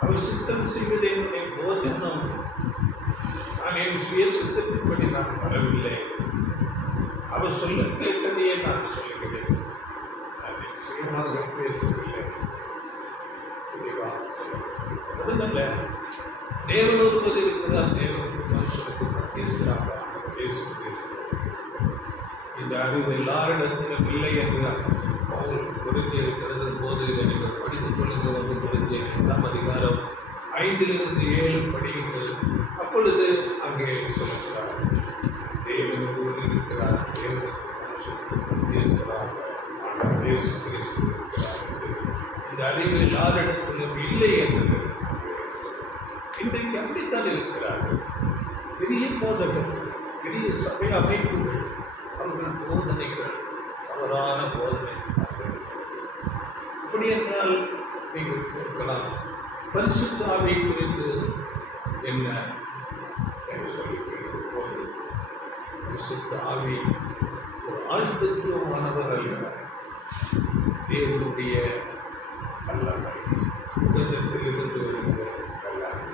அவர் சித்தம் செய்வதே என்னுடைய போஜனம். நான் என் சுய சித்தத்தின்படி நான் வரவில்லை. அவர் சொல்ல கேட்டதையே நான் சொல்லுகிறேன். நான் நிச்சயமாக பேசவில்லை. தெளிவாக சொல்லப்பட்டிருக்கிறது. அதனால தேவன் ஒருவர் இருக்கிறார், தேவனுக்கு மனுஷனுக்கு மத்தியஸ்தராக இயேசு கிறிஸ்து. இந்த அறிவு எல்லாரிடத்திலும் இல்லை என்று பவுல் பொருந்தி இருக்கிறது போது இதை நீங்கள் படித்துக் கொள்ளுங்கள். வந்து பொருந்தி 8ஆம் அதிகாரம் 5-7 படியுங்கள். அப்பொழுது அங்கே சொல்கிறார், தேவன் ஒருவர் இருக்கிறார், தேவனுக்கு மனுஷனுக்கு மத்தியஸ்தராக இயேசு கிறிஸ்து இருக்கிறார் என்று இந்த அறிவு எல்லாரிடத்திலும் இல்லை என்று இன்றைக்கு அப்படித்தான் இருக்கிறார்கள். பெரிய போதகர்கள், பெரிய சபை அமைப்புகள், அவர்கள் போதனைகள் தவறான போதனை. அப்படி என்றால் நீங்கள் கேட்கலாம், பரிசுத்த ஆவி குறித்து என்ன என்று சொல்லி கேட்கும் போது, பரிசுத்த ஆவி ஒரு ஆழ்த்தத்துவமானவர் அல்ல, தேவனுடைய வல்லமை, உலகத்திலிருந்து வருகிற வல்லமை.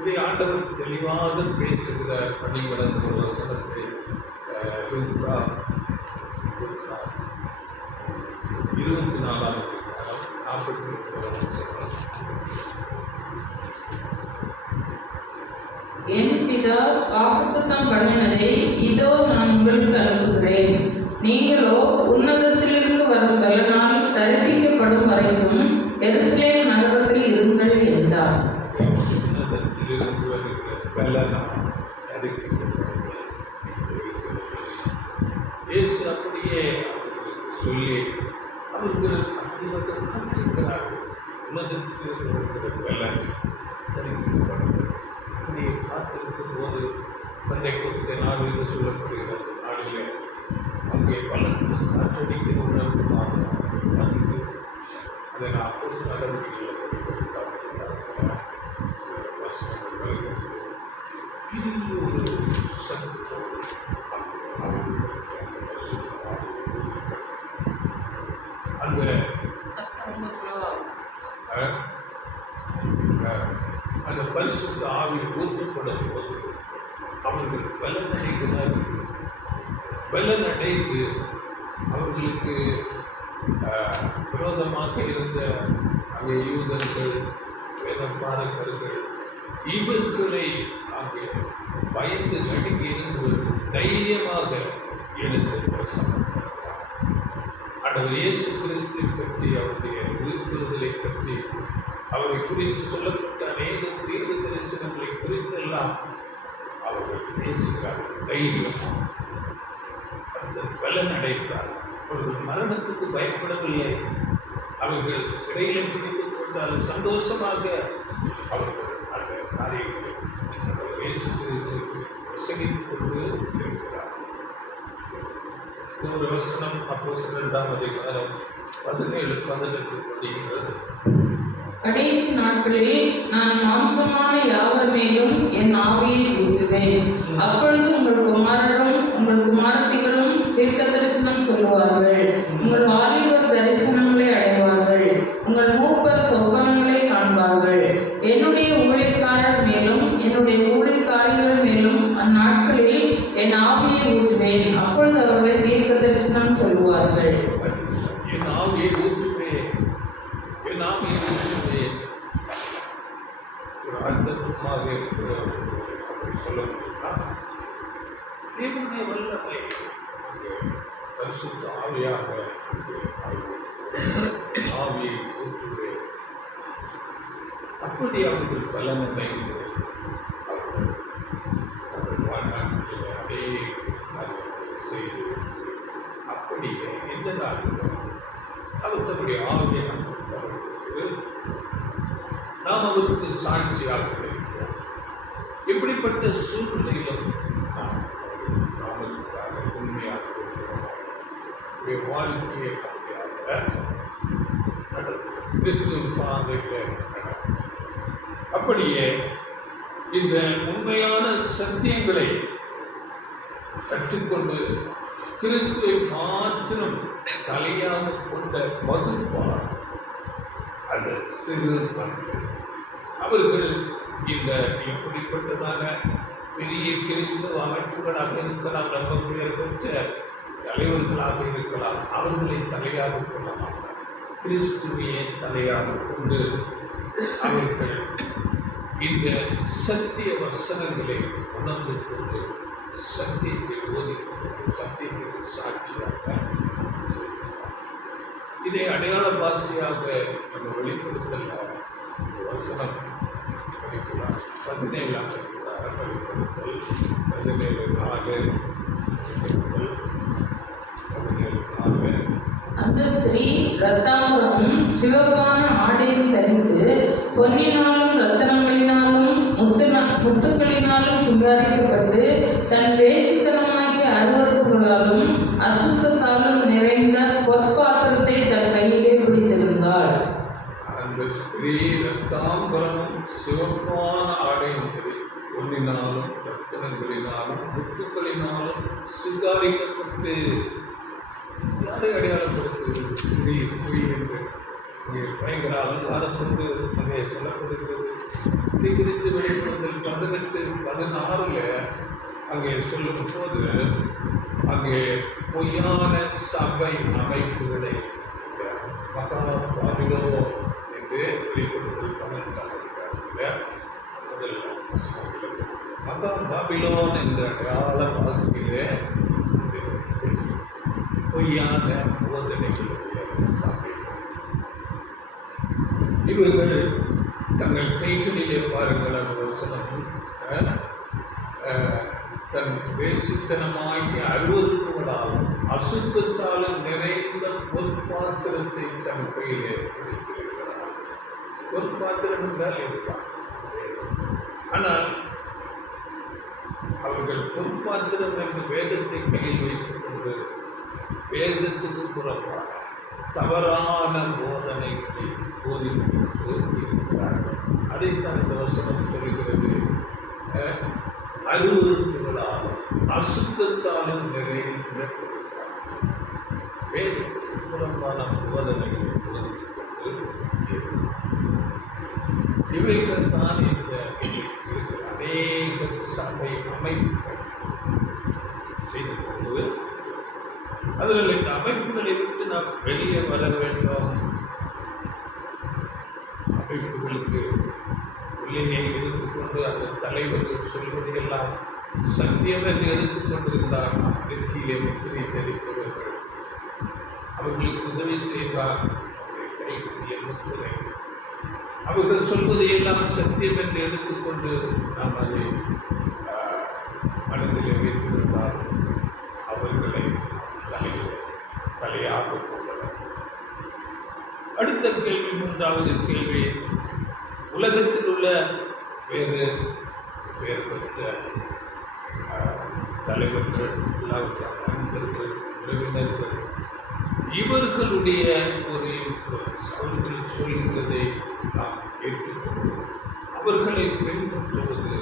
இதை ஆண்டவர் தெளிவாக பேசுகிறார். பணிகளந்த ஒரு வசனத்தை லூக்கா 24ஆம் அதிகாரம் 42 என் பிதா வாக்குத்தத்தம் பண்ணினதை இதோ நான் உங்களுக்கு அனுப்புகிறேன். நீங்களோ உன்னதத்திலிருந்து வரும் பலனால் தரிப்பிக்கப்படும் வரைக்கும் எருசலேம் நகரத்தில் இருங்கள் என்றார். உன்னதத்திலிருந்து வருகிற பலனால் தரிப்பிக்கப்படும். இயேசு அப்படியே சொல்லி அவர்கள் அப்படியாக காத்திருக்கிறார்கள். உன்னதத்திலிருந்து வருகிற பலன் தரிப்பிக்கப்படும். அப்படியே காத்திருக்கும் போது பெந்தெக்கோஸ்தே நாள் என்று சொல்லப்படுகிறது. நாளிலே அங்கே பலத்த காற்றடிக்கிற உணர்வுமாக வந்து அதை நான் அப்போஸ்தலர் நடவடிக்கைகளில் படிக்க வசனங்கள் வருகிறது. பெரிய ஒரு சத்தத்தோடு அந்த அந்த பரிசுத்த ஆவி ஊற்றப்படும் போது அவர்கள் பலனடைகிறார்கள். பலனடைந்து அவர்களுக்கு விரோதமாக இருந்த அங்கே யூதர்கள், வேதபாரகர்கள், இவர்களை அங்கே பயந்து நடுங்கி இருந்து தைரியமாக எழுந்து பிரசங்கம் பண்ணுகிறார். ஆண்டவர் இயேசு கிறிஸ்துவை பற்றி, அவருடைய உயிர்த்தெழுதலை பற்றி, அவரை குறித்து சொல்லப்பட்ட அநேக தீர்க்க தரிசனங்களை குறித்தெல்லாம் அவர்கள் பேசுகிறார்கள். தைரியமாக அந்த பலன் அடைத்தார்கள். அவர்கள் மரணத்துக்கு பயப்படவில்லை. அவர்கள் சிறையில் பிடித்துக் கொண்டால் சந்தோஷமாக அவர்கள் அந்த காரியங்களை இயேசு கிறிஸ்துவுக்கு பிரசங்கித்துக் கொண்டு இருக்கிறார். ஒரு வசனம் அப்போஸ்தலர் 2ஆம் அதிகாரம் 17-18 படியுங்கள். கடைசி நாட்களில் நான் மாம்சமான யாவர் மேலும் என் ஆவியை ஊற்றுவேன். அப்பொழுது உங்கள் குமாரரும் உங்கள் குமாரத்திகளும் தீர்க்க தரிசனம் சொல்லுவார்கள். உங்கள் வாலிபர் தரிசனங்களை அடைவார்கள். உங்கள் மூப்பர் சொப்பனங்களை காண்பார்கள். என்னுடைய ஊழியக்காரர் மேலும் என்னுடைய ஊழியக்காரிகள் மேலும் அந்நாட்களில் என் ஆவியை ஊற்றுவேன். அப்பொழுது அவர்கள் தீர்க்க தரிசனம் சொல்லுவார்கள். என் ஆவியை ஊற்றுவேன், என் ஆவியை ஊற்றுவேன். ஒரு அர்த்தமாக இருக்கிற அப்படி சொல்ல முடியுமா? தேவனுடைய வல்லமை பரிசுத்த ஆவியாக ஆவியை ஊற்றுவேன். அப்படி அவர்கள் பலனடைந்து அவர்கள் வாழ்நாட்டில் அநேக காரியங்களை செய்து அப்படியே எந்த நாளிலும் அவர் தன்னுடைய ஆவியை நமக்கு நாம் அவருக்கு சாட்சியாக இருக்கிறோம். எப்படிப்பட்ட சூழ்நிலையிலும் நாம் நாமத்துக்காக உண்மையாக இருக்கிறோம். நம்முடைய வாழ்க்கையை அப்படியாக நடத்தும். கிறிஸ்துவ பாதையில் நடக்கும். அப்படியே இந்த உண்மையான சத்தியங்களை கற்றுக்கொண்டு கிறிஸ்துவை மாத்திரம் தலையாக கொண்ட வகுப்பார் அந்த சிறு மக்கள். அவர்கள் இந்த எப்படிப்பட்டதான பெரிய கிறிஸ்துவ அமைப்புகளாக இருக்கலாம், ரொம்ப பெயர் பெற்ற தலைவர்களாக இருக்கலாம், அவர்களை தலையாக கொள்ள மாட்டார். கிறிஸ்துவையே தலையாக கொண்டு அவர்கள் இந்த சத்திய வசனங்களை உணர்ந்து கொண்டு சத்தியத்தை ஓதிக்கொண்டு சத்தியத்திற்கு சாட்சியாக இதை அடையாள பாஷையாக நம்ம வெளிப்படுத்தல வசனம் படிக்கலாம். 17ஆம் அதிகாரம் வெளிப்படுத்தல் 17:4. அந்த ஸ்திரீ இரத்தாம்பரமும் சிவப்பான ஆடையும் தரித்து பொன்னினாலும் ரத்தனங்களினாலும் முத்துக்களினாலும் சிங்காரிக்கப்பட்டு தன் வேசித்தனமாகிய அருவருப்புகளாலும் அசுத்தத்தாலும் நிறைந்த பொற்பாத்திரத்தை தன் கையிலே பிடித்திருந்தாள். அந்த ஸ்திரீ இரத்தாம்பரமும் சிவப்பான ஆடையும் பொன்னினாலும் ரத்தனங்களினாலும் முத்துக்களினாலும் சிங்காரிக்கப்பட்டு யாரை அடையாளப்படுத்துகிறது? ஸ்ரீ என்று பயங்கர அலங்காரத்தோடு அங்கே சொல்லப்படுகிறது. இதை குறித்து வெளிப்படுத்தல் 18-16 அங்கே சொல்லும் போது அங்கே பொய்யான சபை அமைப்புகளை மகா பாபிலோ என்று வெளிப்படுத்தல் 18ஆம் அதிகாரத்தில் முதல் மகா பாபிலோன் என்ற அடையாள வாசியிலே பொய்யான போதனைகளுடைய சபை. இவர்கள் தங்கள் கைகளிலே பாருங்கள் அந்த வசனம் தன் வேசித்தனமாகிய அருவருப்புகளாலும் அசுத்தத்தாலும் நிறைந்த பொற்பாத்திரத்தை தன் கையிலே பிடித்திருக்கிறார். பொற்பாத்திரம் என்றால் இதுதான். ஆனால் அவர்கள் பொற்பாத்திரம் என்று வேதத்தை கையில் வைத்துக் கொண்டு வேதத்துக்கு புறப்பாக தவறான போதனைகளை போதித்துக் இருக்கிறார்கள். அதைத்தான் இந்த வசனம் சொல்கிறது. அருவருப்புகளாலும் அசுத்தத்தாலும் நிறைந்த வேதத்துக்கு புறம்பான போதனைகளை போதித்துக் கொண்டு இவைகள் தான் இந்த இருக்கிற அநேக சபை அமைப்புகள் செய்து கொண்டு அதில் இந்த அமைப்புகளை விட்டு நாம் வெளியே வர வேண்டும். அமைப்புகளுக்கு உள்ளே எடுத்துக்கொண்டு அந்த தலைவர்கள் சொல்வதையெல்லாம் சத்தியம் என்று எடுத்துக்கொண்டிருந்தார். நெற்றியிலே முத்திரை தரித்தவர்கள் அவர்களுக்கு உதவி செய்தார். கைகளிலே முத்திரை அவர்கள் சொல்வதையெல்லாம் சத்தியம் என்று எடுத்துக்கொண்டு நாம் அதை மனதிலே வைத்திருந்தால் அவர்களை தலையாக கொள்ளலாம். அடுத்த கேள்வி, 3வது கேள்வி, உலகத்தில் உள்ள வேறு பெற்ற தலைவர்கள், நண்பர்கள், உறவினர்கள் இவர்களுடைய ஒரு அவர்கள் சொல்கிறதை நாம் ஏற்றுக்கொண்டு அவர்களை பின்பற்றுவது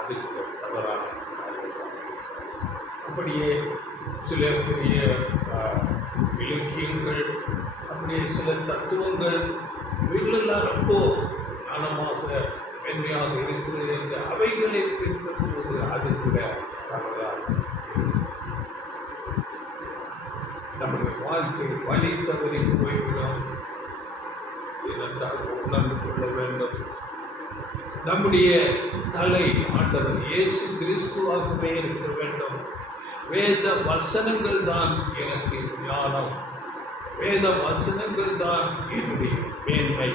அது தவறான காரியமாக. அப்படியே சில பெரிய இலக்கியங்கள், அப்படியே சில தத்துவங்கள் இவைகளெல்லாம் ரொம்ப ஞானமாக மென்மையாக இருக்கிறது என்று அவைகளை பின்பற்றுவது அது கூட தவறாக. நம்முடைய வாழ்க்கை வழி தவறி போய்விடும். இதற்காக உணர்ந்து கொள்ள வேண்டும். நம்முடைய தலை ஆண்டவர் இயேசு கிறிஸ்துவாகவே இருக்க வேண்டும். வேத வசனங்கள் தான் எனக்கு ஞானம், வேத வசனங்கள் தான் என்னுடைய மேன்மை.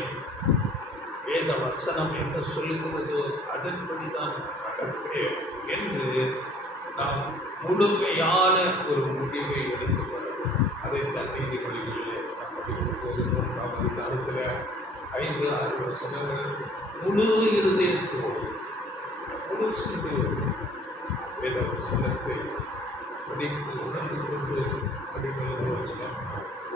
வேத வசனம் என்ன சொல்லுகிறதோ அதன்படி தான் நடப்பேன் என்று நாம் முழுமையான ஒரு முடிவை எடுத்துக்கொள்ள வேண்டும். அதைத்தான் நீதிமொழிகளிலே நாம் படிக்கும் போது 3ஆம் அதிகாரத்தில் 5-6 வசனங்கள் முழு இருதயத்தோடு முழு சிந்தையோடு வேத வசனத்தை படித்து உணர்ந்து கொண்டு படிகளை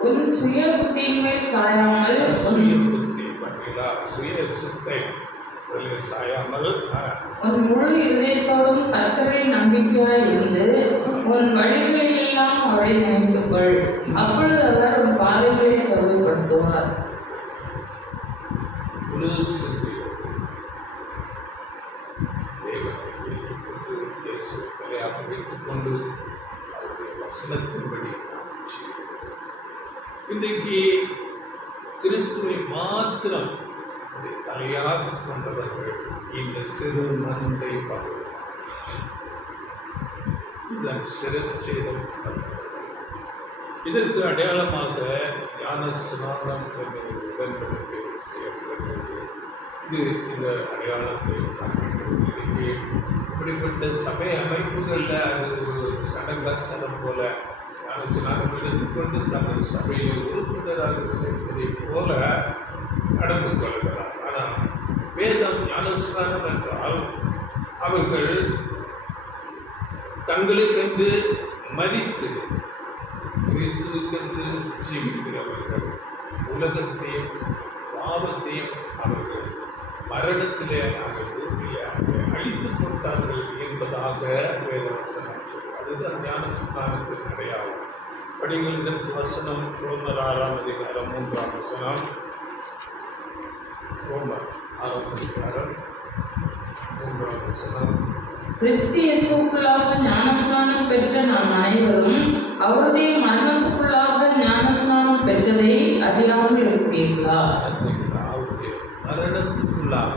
உன் சுய புத்தியின் மேல் சாயாமல் சுய புத்தி பார்த்தீங்களா, சுய சித்தை அதில் சாயாமல் உன் முழு இதயத்தோடும் கர்த்தரில் நம்பிக்கையாய் இருந்து உன் வழிகளில் எல்லாம் அவரை நினைத்துக்கொள். அப்பொழுது அவர் உன் பாதைகளை செவ்வாய்ப்படுத்துவார். முழு சிந்தையோடு தேவனை ஏற்றுக்கொண்டு இயேசுவை தலையாக வைத்துக்கொண்டு அவருடைய வசனத்தின்படி நாம் ஜீவிக்கிறோம். இன்றைக்கு கிறிஸ்துவை மாத்திரம் தலையாக கொண்டவர்கள் இந்த சிறு மந்தை பகுதியார். இதன் சிறச்சேதம் இதற்கு அடையாளமாக ஞான ஸ்நானம் என்ற ஒரு உடன்படிக்கை செய்யப்படுகிறது. இது இந்த அடையாளத்தை காண்பிக்கிறது. இன்றைக்கு இப்படிப்பட்ட சபை அமைப்புகளில் அது ஒரு சடங்காச்சாரம் போல ஞான ஸ்நானம் எடுத்துக்கொண்டு தங்கள் சபையில் உறுப்பினராக சேர்ப்பதை போல நடந்து கொள்கிறார். ஆனால் வேதம் ஞானஸ்நானம் என்றால் அவர்கள் தங்களுக்கென்று மரித்து கிறிஸ்துவுக்கென்று ஜீவிக்கிறவர்கள், உலகத்தையும் பாவத்தையும் அவர்கள் மரணத்திலே பூமியிலே அழித்து போட்டார்கள் என்பதாக வேதவசனம் சொல்லி, அதுதான் ஞானஸ்நானத்தின் அடையாளம். படிங்கள் இதற்கு வசனம் ரோமர் 6ஆம் அதிகாரம் 3ஆம் வசனம். ரோமர் 6ஆம் அதிகாரம் 3ஆம் வசனம். கிறிஸ்து இயேசுவுக்குள்ளாக ஞானஸ்நானம் பெற்ற நாம் அனைவரும் அவருடைய மரணத்துக்குள்ளாக ஞானஸ்நானம் பெற்றதை அறியாமல் இருக்கிறீர்களா? அவருடைய மரணத்துக்குள்ளாக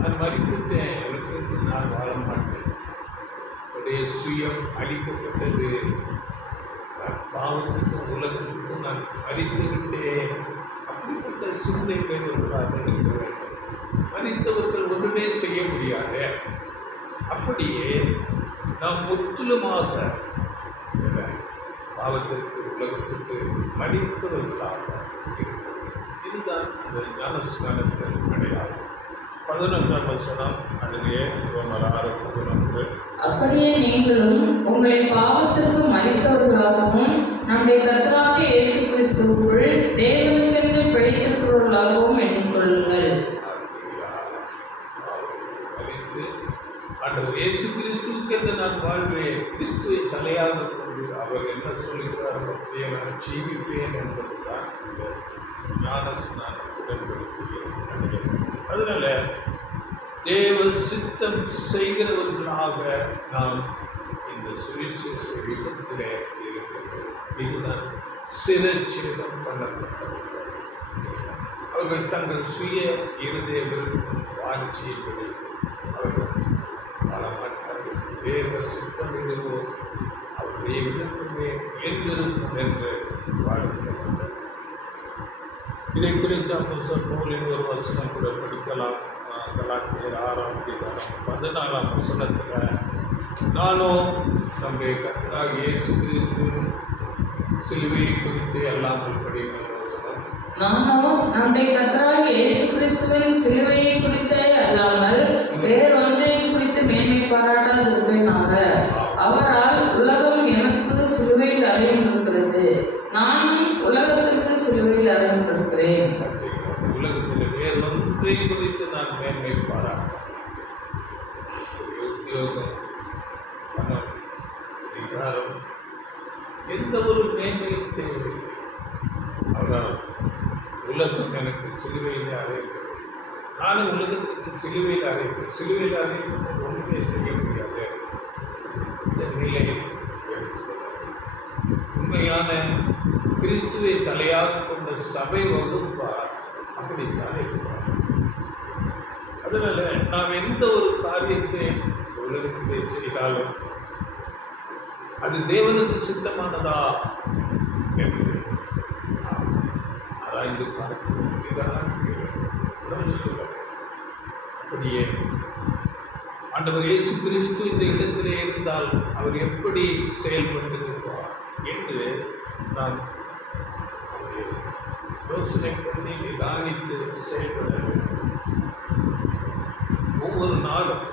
நான் மரித்துட்டேன், எனக்கு நான் வாழ மாட்டேன், என்னுடைய சுயம் அழிக்கப்பட்டது, பாவத்துக்கும் உலகத்துக்கும் நான் மரித்து விட்டேன். அப்படிப்பட்ட சிந்தை மேற்கொள்ளாத இருக்க வேண்டும். மரித்தவர்கள் ஒன்றுமே செய்ய முடியாது. அப்படியே நாம் முற்றிலுமாக பாவத்திற்கு உலகத்துக்கு மரித்தவர்களாக இருக்கிறோம். இதுதான் அந்த ஞானஸ்நானத்தின் அடையாளம். 11ஆம் வசனம். அதிலே ரோமர் 6:11. அப்படியே நீங்களும் உங்களை பாவத்திற்கு மரித்தவர்களாகவும் நம்முடைய கர்த்தராகிய இயேசு கிறிஸ்துவுக்குள் தேவனுக்கென்று பிழைத்திருக்கிறவர்களாகவும் எண்ணிக்கொள்ளுங்கள். ஆண்டவர் இயேசு கிறிஸ்துவுக்கென்று நான் வாழ்வேன், கிறிஸ்துவை தலையாக கொண்டு அவர் என்ன சொல்கிறாரோ அப்படியே நான் ஜீவிப்பேன் என்பதுதான் இந்த ஞானஸ்நான உடன்படிக்கையின் அடையாளம். அதனால தேவ சித்தம் செய்கிறவர்களாக நாம் இந்த சுவிசேஷ யுகத்திலே இருக்கிறோம். இதுதான் சிரச்சேதம் பண்ணப்பட்டவர்கள். அவர்கள் தங்கள் சுய இருதய விருப்பம் வாஞ்சியபடி அவர்கள் வாழமாட்டார்கள். தேவ சித்தம் எதுவோ அவருடைய விருப்பமே எங்கிருக்கும் என்று வாழ்கிறார்கள். இதை குறித்து அப்போஸ்தலர் பவுலின் ஒரு வசனம் கூட படிக்கலாம். கலாத்தியர் 6ஆம் அதிகாரம் 14ஆம் வசனத்தில், நானும் நம்முடைய கர்த்தராகிய இயேசு கிறிஸ்துவின் சிலுவையை குறித்து அல்லாமல் படிக்கிற வசனம். நானும் நம்முடைய கர்த்தராகிய இயேசு கிறிஸ்துவின் சிலுவையை குறித்தே அல்லாமல் வேறொன்றையும் குறித்து மேன்மை பாராட்டாது இருப்பேனாக. அவரால் உலகம் எனக்கு சிலுவையில் அறையப்பட்டிருக்கிறது, நானும் உலகத்திற்கு சிலுவையில் அறையப்பட்டிருக்கிறேன். உலகத்தில் வேறொன்றை குறித்து நான் மேன்மை பாராட்ட, உத்தியோகம், பணம், அதிகாரம், எந்த ஒரு மேன்மையும் தேவையில்லை. அவரால் உலகம் எனக்கு சிலுவையிலே அறையப்படும், நானும் உலகத்துக்கு சிலுவையில் அறையப்படும். சிலுவையில் அறையப்படும் ஒன்றுமே செய்ய முடியாது. இந்த நிலையை எடுத்துக்கொள்ள உண்மையான கிறிஸ்துவை தலையாக கொண்ட சபை வகுப்பார் அப்படித்தான் இருப்பார். அதனால நாம் எந்த ஒரு காரியத்தை உலகத்திலே செய்தாலும் அது தேவனுக்கு சித்தமானதா என்று நாம் ஆராய்ந்து பார்க்கிறோம். அப்படியே ஆண்டவர் இயேசு கிறிஸ்து இந்த இடத்திலே இருந்தால் அவர் எப்படி செயல்பட்டிருப்பார் என்று நாம் யோசனை பண்ணி நிதானித்து செயல்பட வேண்டும். ஒவ்வொரு நாளும்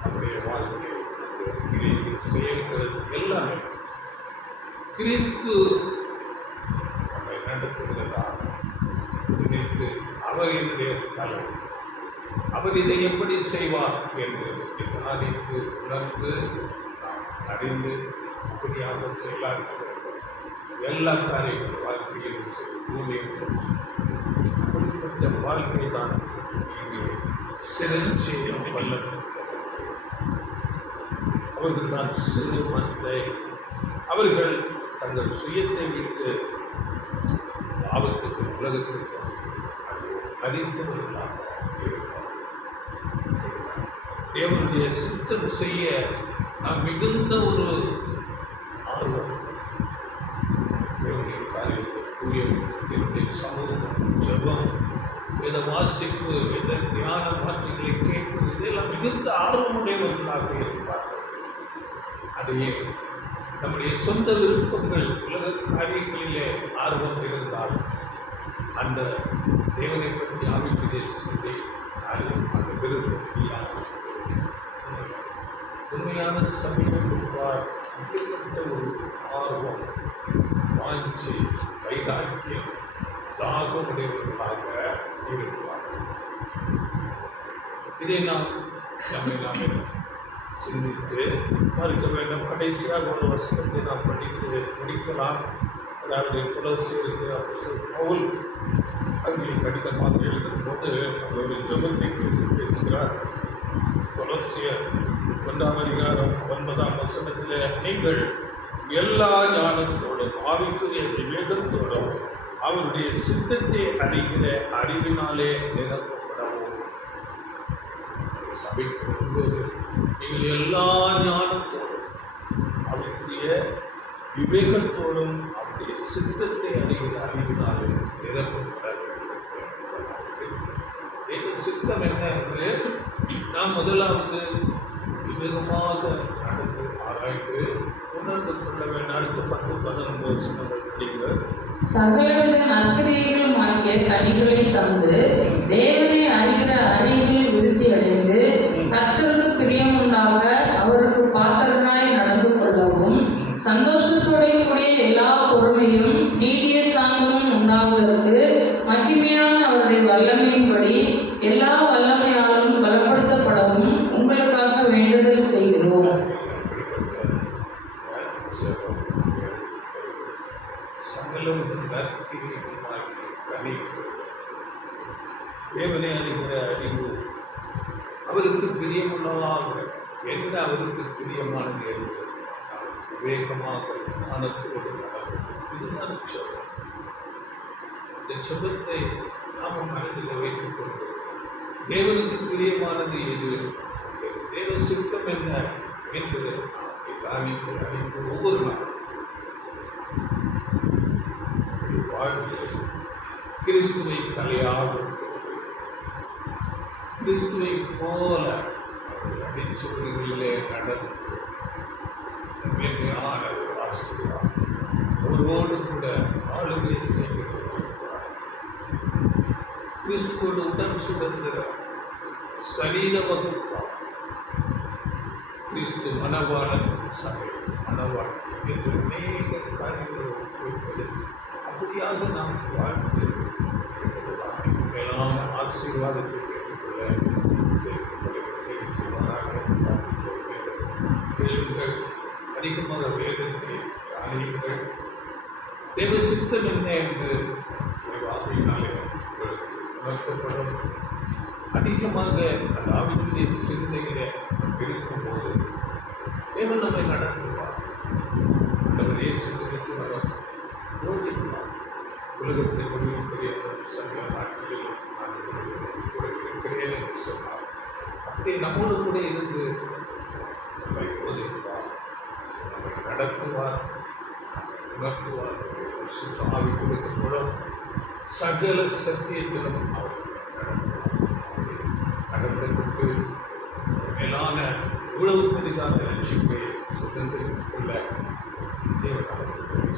நம்முடைய வாழ்க்கை, நம்முடைய கிரியைகள், செயல்கள் எல்லாமே கிறிஸ்து நடத்துகிறதாக நினைத்து அவர் என்னுடைய தலை, அவர் இதை எப்படி செய்வார் என்று நிதானித்து உணர்ந்து நாம் அறிந்து அப்படியாக செயலாற்ற வேண்டும். எல்லா காரியங்களும் வாழ்க்கையிலும் சரி, ஊழியர்களும் சரி, அப்படிப்பட்ட வாழ்க்கை தான் இங்கே சிறஞ்செய்யும் வல்லது. அவர்கள் தான் சிறு மந்தை. அவர்கள் தங்கள் சுயத்தை விட்டு ஆபத்துக்கும் உலகத்துக்கும் அறிந்தவர்களாக இருப்பார். தேவனுடைய சித்தம் செய்ய நாம் மிகுந்த ஒரு ஆர்வம், தேவனுடைய காரியத்தில் ஊழியம், தேவனுடைய சமூகம், ஜெபம், வேத வாசிப்பு, வேத தியான வார்த்தைகளை கேட்பது, இதெல்லாம் மிகுந்த ஆர்வமுடையவர்களாக இருப்பார்கள். அதையே நம்முடைய சொந்த விருப்பங்கள், உலக காரியங்களிலே ஆர்வம் இருந்தால் அந்த தேவனை பற்றி ஆவிக்குரிய சிந்தை அந்த விருப்பம் இல்லாமல் உண்மையான சமீபம் கொடுப்பார். அப்படிப்பட்ட ஒரு ஆர்வம், வாஞ்சி, வைராக்கியம், தாகமுடையவர்களாக இருப்பார்கள். இதை நம்மை சிந்தித்து பார்க்க வேண்டும். கடைசியாக ஒரு வசனத்தை நாம் படித்து முடிக்கலாம். அதாவது கொலோசியருக்கு அப்போஸ்தலர் பவுல் அங்கே கடிதமாக எழுதும்போது அவருடைய ஜெபத்தை குறித்து பேசுகிறார். கொலோசியர் 1ஆம் அதிகாரம் 9ஆம் வசனத்தில், நீங்கள் எல்லா ஞானத்தோடும் ஆவிக்குரிய விவேகத்தோடும் அவருடைய சித்தத்தை அறிகிற அறிவினாலே நிரப்பப்படவும். சபைக்கு வரும்போது நீங்கள் எல்லா ஞானத்தோடும் ஆவிக்குரிய விவேகத்தோடும் அவருடைய சித்தத்தை அறிகிற அறிவினாலே நிரப்பப்பட வேண்டும். தேவ சித்தம் என்ன என்று நாம் முதலாவது விவேகமாக நடந்து ஆராய்ந்து உணர்ந்து கொள்ள வேண்டும். அடுத்த 10-11 வருஷங்கள் படிக்கிறார். சகலவித நற்கிரியைகளும் ஆகிய கனிகளை தந்து தேவனை அறிகிற அறிவில் விருத்தி அடைந்து கர்த்தருக்கு பிரியமுண்டாக அவருக்கு பாத்திரராய் நடந்து கொள்ளவும், சந்தோஷத்தோடு கூடிய எல்லா பொறுமையும் நீடிய சாந்தமும் உண்டாவதற்கு மகிமையான அவருடைய வல்லமையின்படி எல்லா வல்லமையாலும் பலப்படுத்தப்படவும் உங்களுக்காக வேண்டுதல் செய்கிறோம். தேவனை அறிகிற அறிவு, அவருக்கு பிரியமுள்ளதாக என்ன அவருக்கு பிரியமானது என்று விவேகமாக ஞானத்தோடு நடக்கும். இதுதான் ஜெபம். இந்த ஜெபத்தை நாம் மனதில் வைத்துக் கொண்டு தேவனுக்கு பிரியமானது எது, தேவ சித்தம் என்ன என்று காணித்து அறிந்து ஒவ்வொரு நாளும் வாழ்ந்து கிறிஸ்துவை தலையாக கிறிஸ்துவை போல அடிச்சுவடுகளிலே நடந்து மென்மையான ஒரு ஆசீர்வாதம் அவரோடு கூட ஆளுகை செய்கிறார். கிறிஸ்துவோடு உடன் சுதந்திர சரீர வகுப்பார். கிறிஸ்து மனவாளன் சபை மனவாளன் என்று அநேக காரியங்களை உட்படுத்தி அப்படியாக நாம் வாழ்ந்து என்பதுதான் மேலான ஆசீர்வாதத்தை பெற்றுக்கொள்ள உதவி செய்வாராக. கேளுங்கள், அதிகமாக வேதத்தை அறியுங்கள். தேவ சித்தம் என்ன என்று வார்த்தையினாலே உங்களுக்கு உணர்த்தப்படும். அதிகமாக அந்த ஆவிக்குரிய சிந்தையிலே இருக்கும்போது தேவன் நம்மை நடத்துவார். அவர் இயேசு கிறிஸ்து அவர் போதிப்பார். உலகத்தில் முடிவுக்குரிய சமய நாட்களில் நான் கூட இருக்கிறேன் என்று சொன்னார். அப்படியே நம்மோடு கூட இருந்து நம்மை போதிப்பார், நம்மை நடத்துவார், நம்மை உணர்த்துவார். சுத்த ஆவி கொடுக்கப்படும் சகல சத்தியத்திலும் அவர் நடத்தப்பட்டு மேலான இவ்வளவு பெரிதான லட்சியத்தை சுதந்திரித்துக் கொள்ள தேவன் அவர்கள்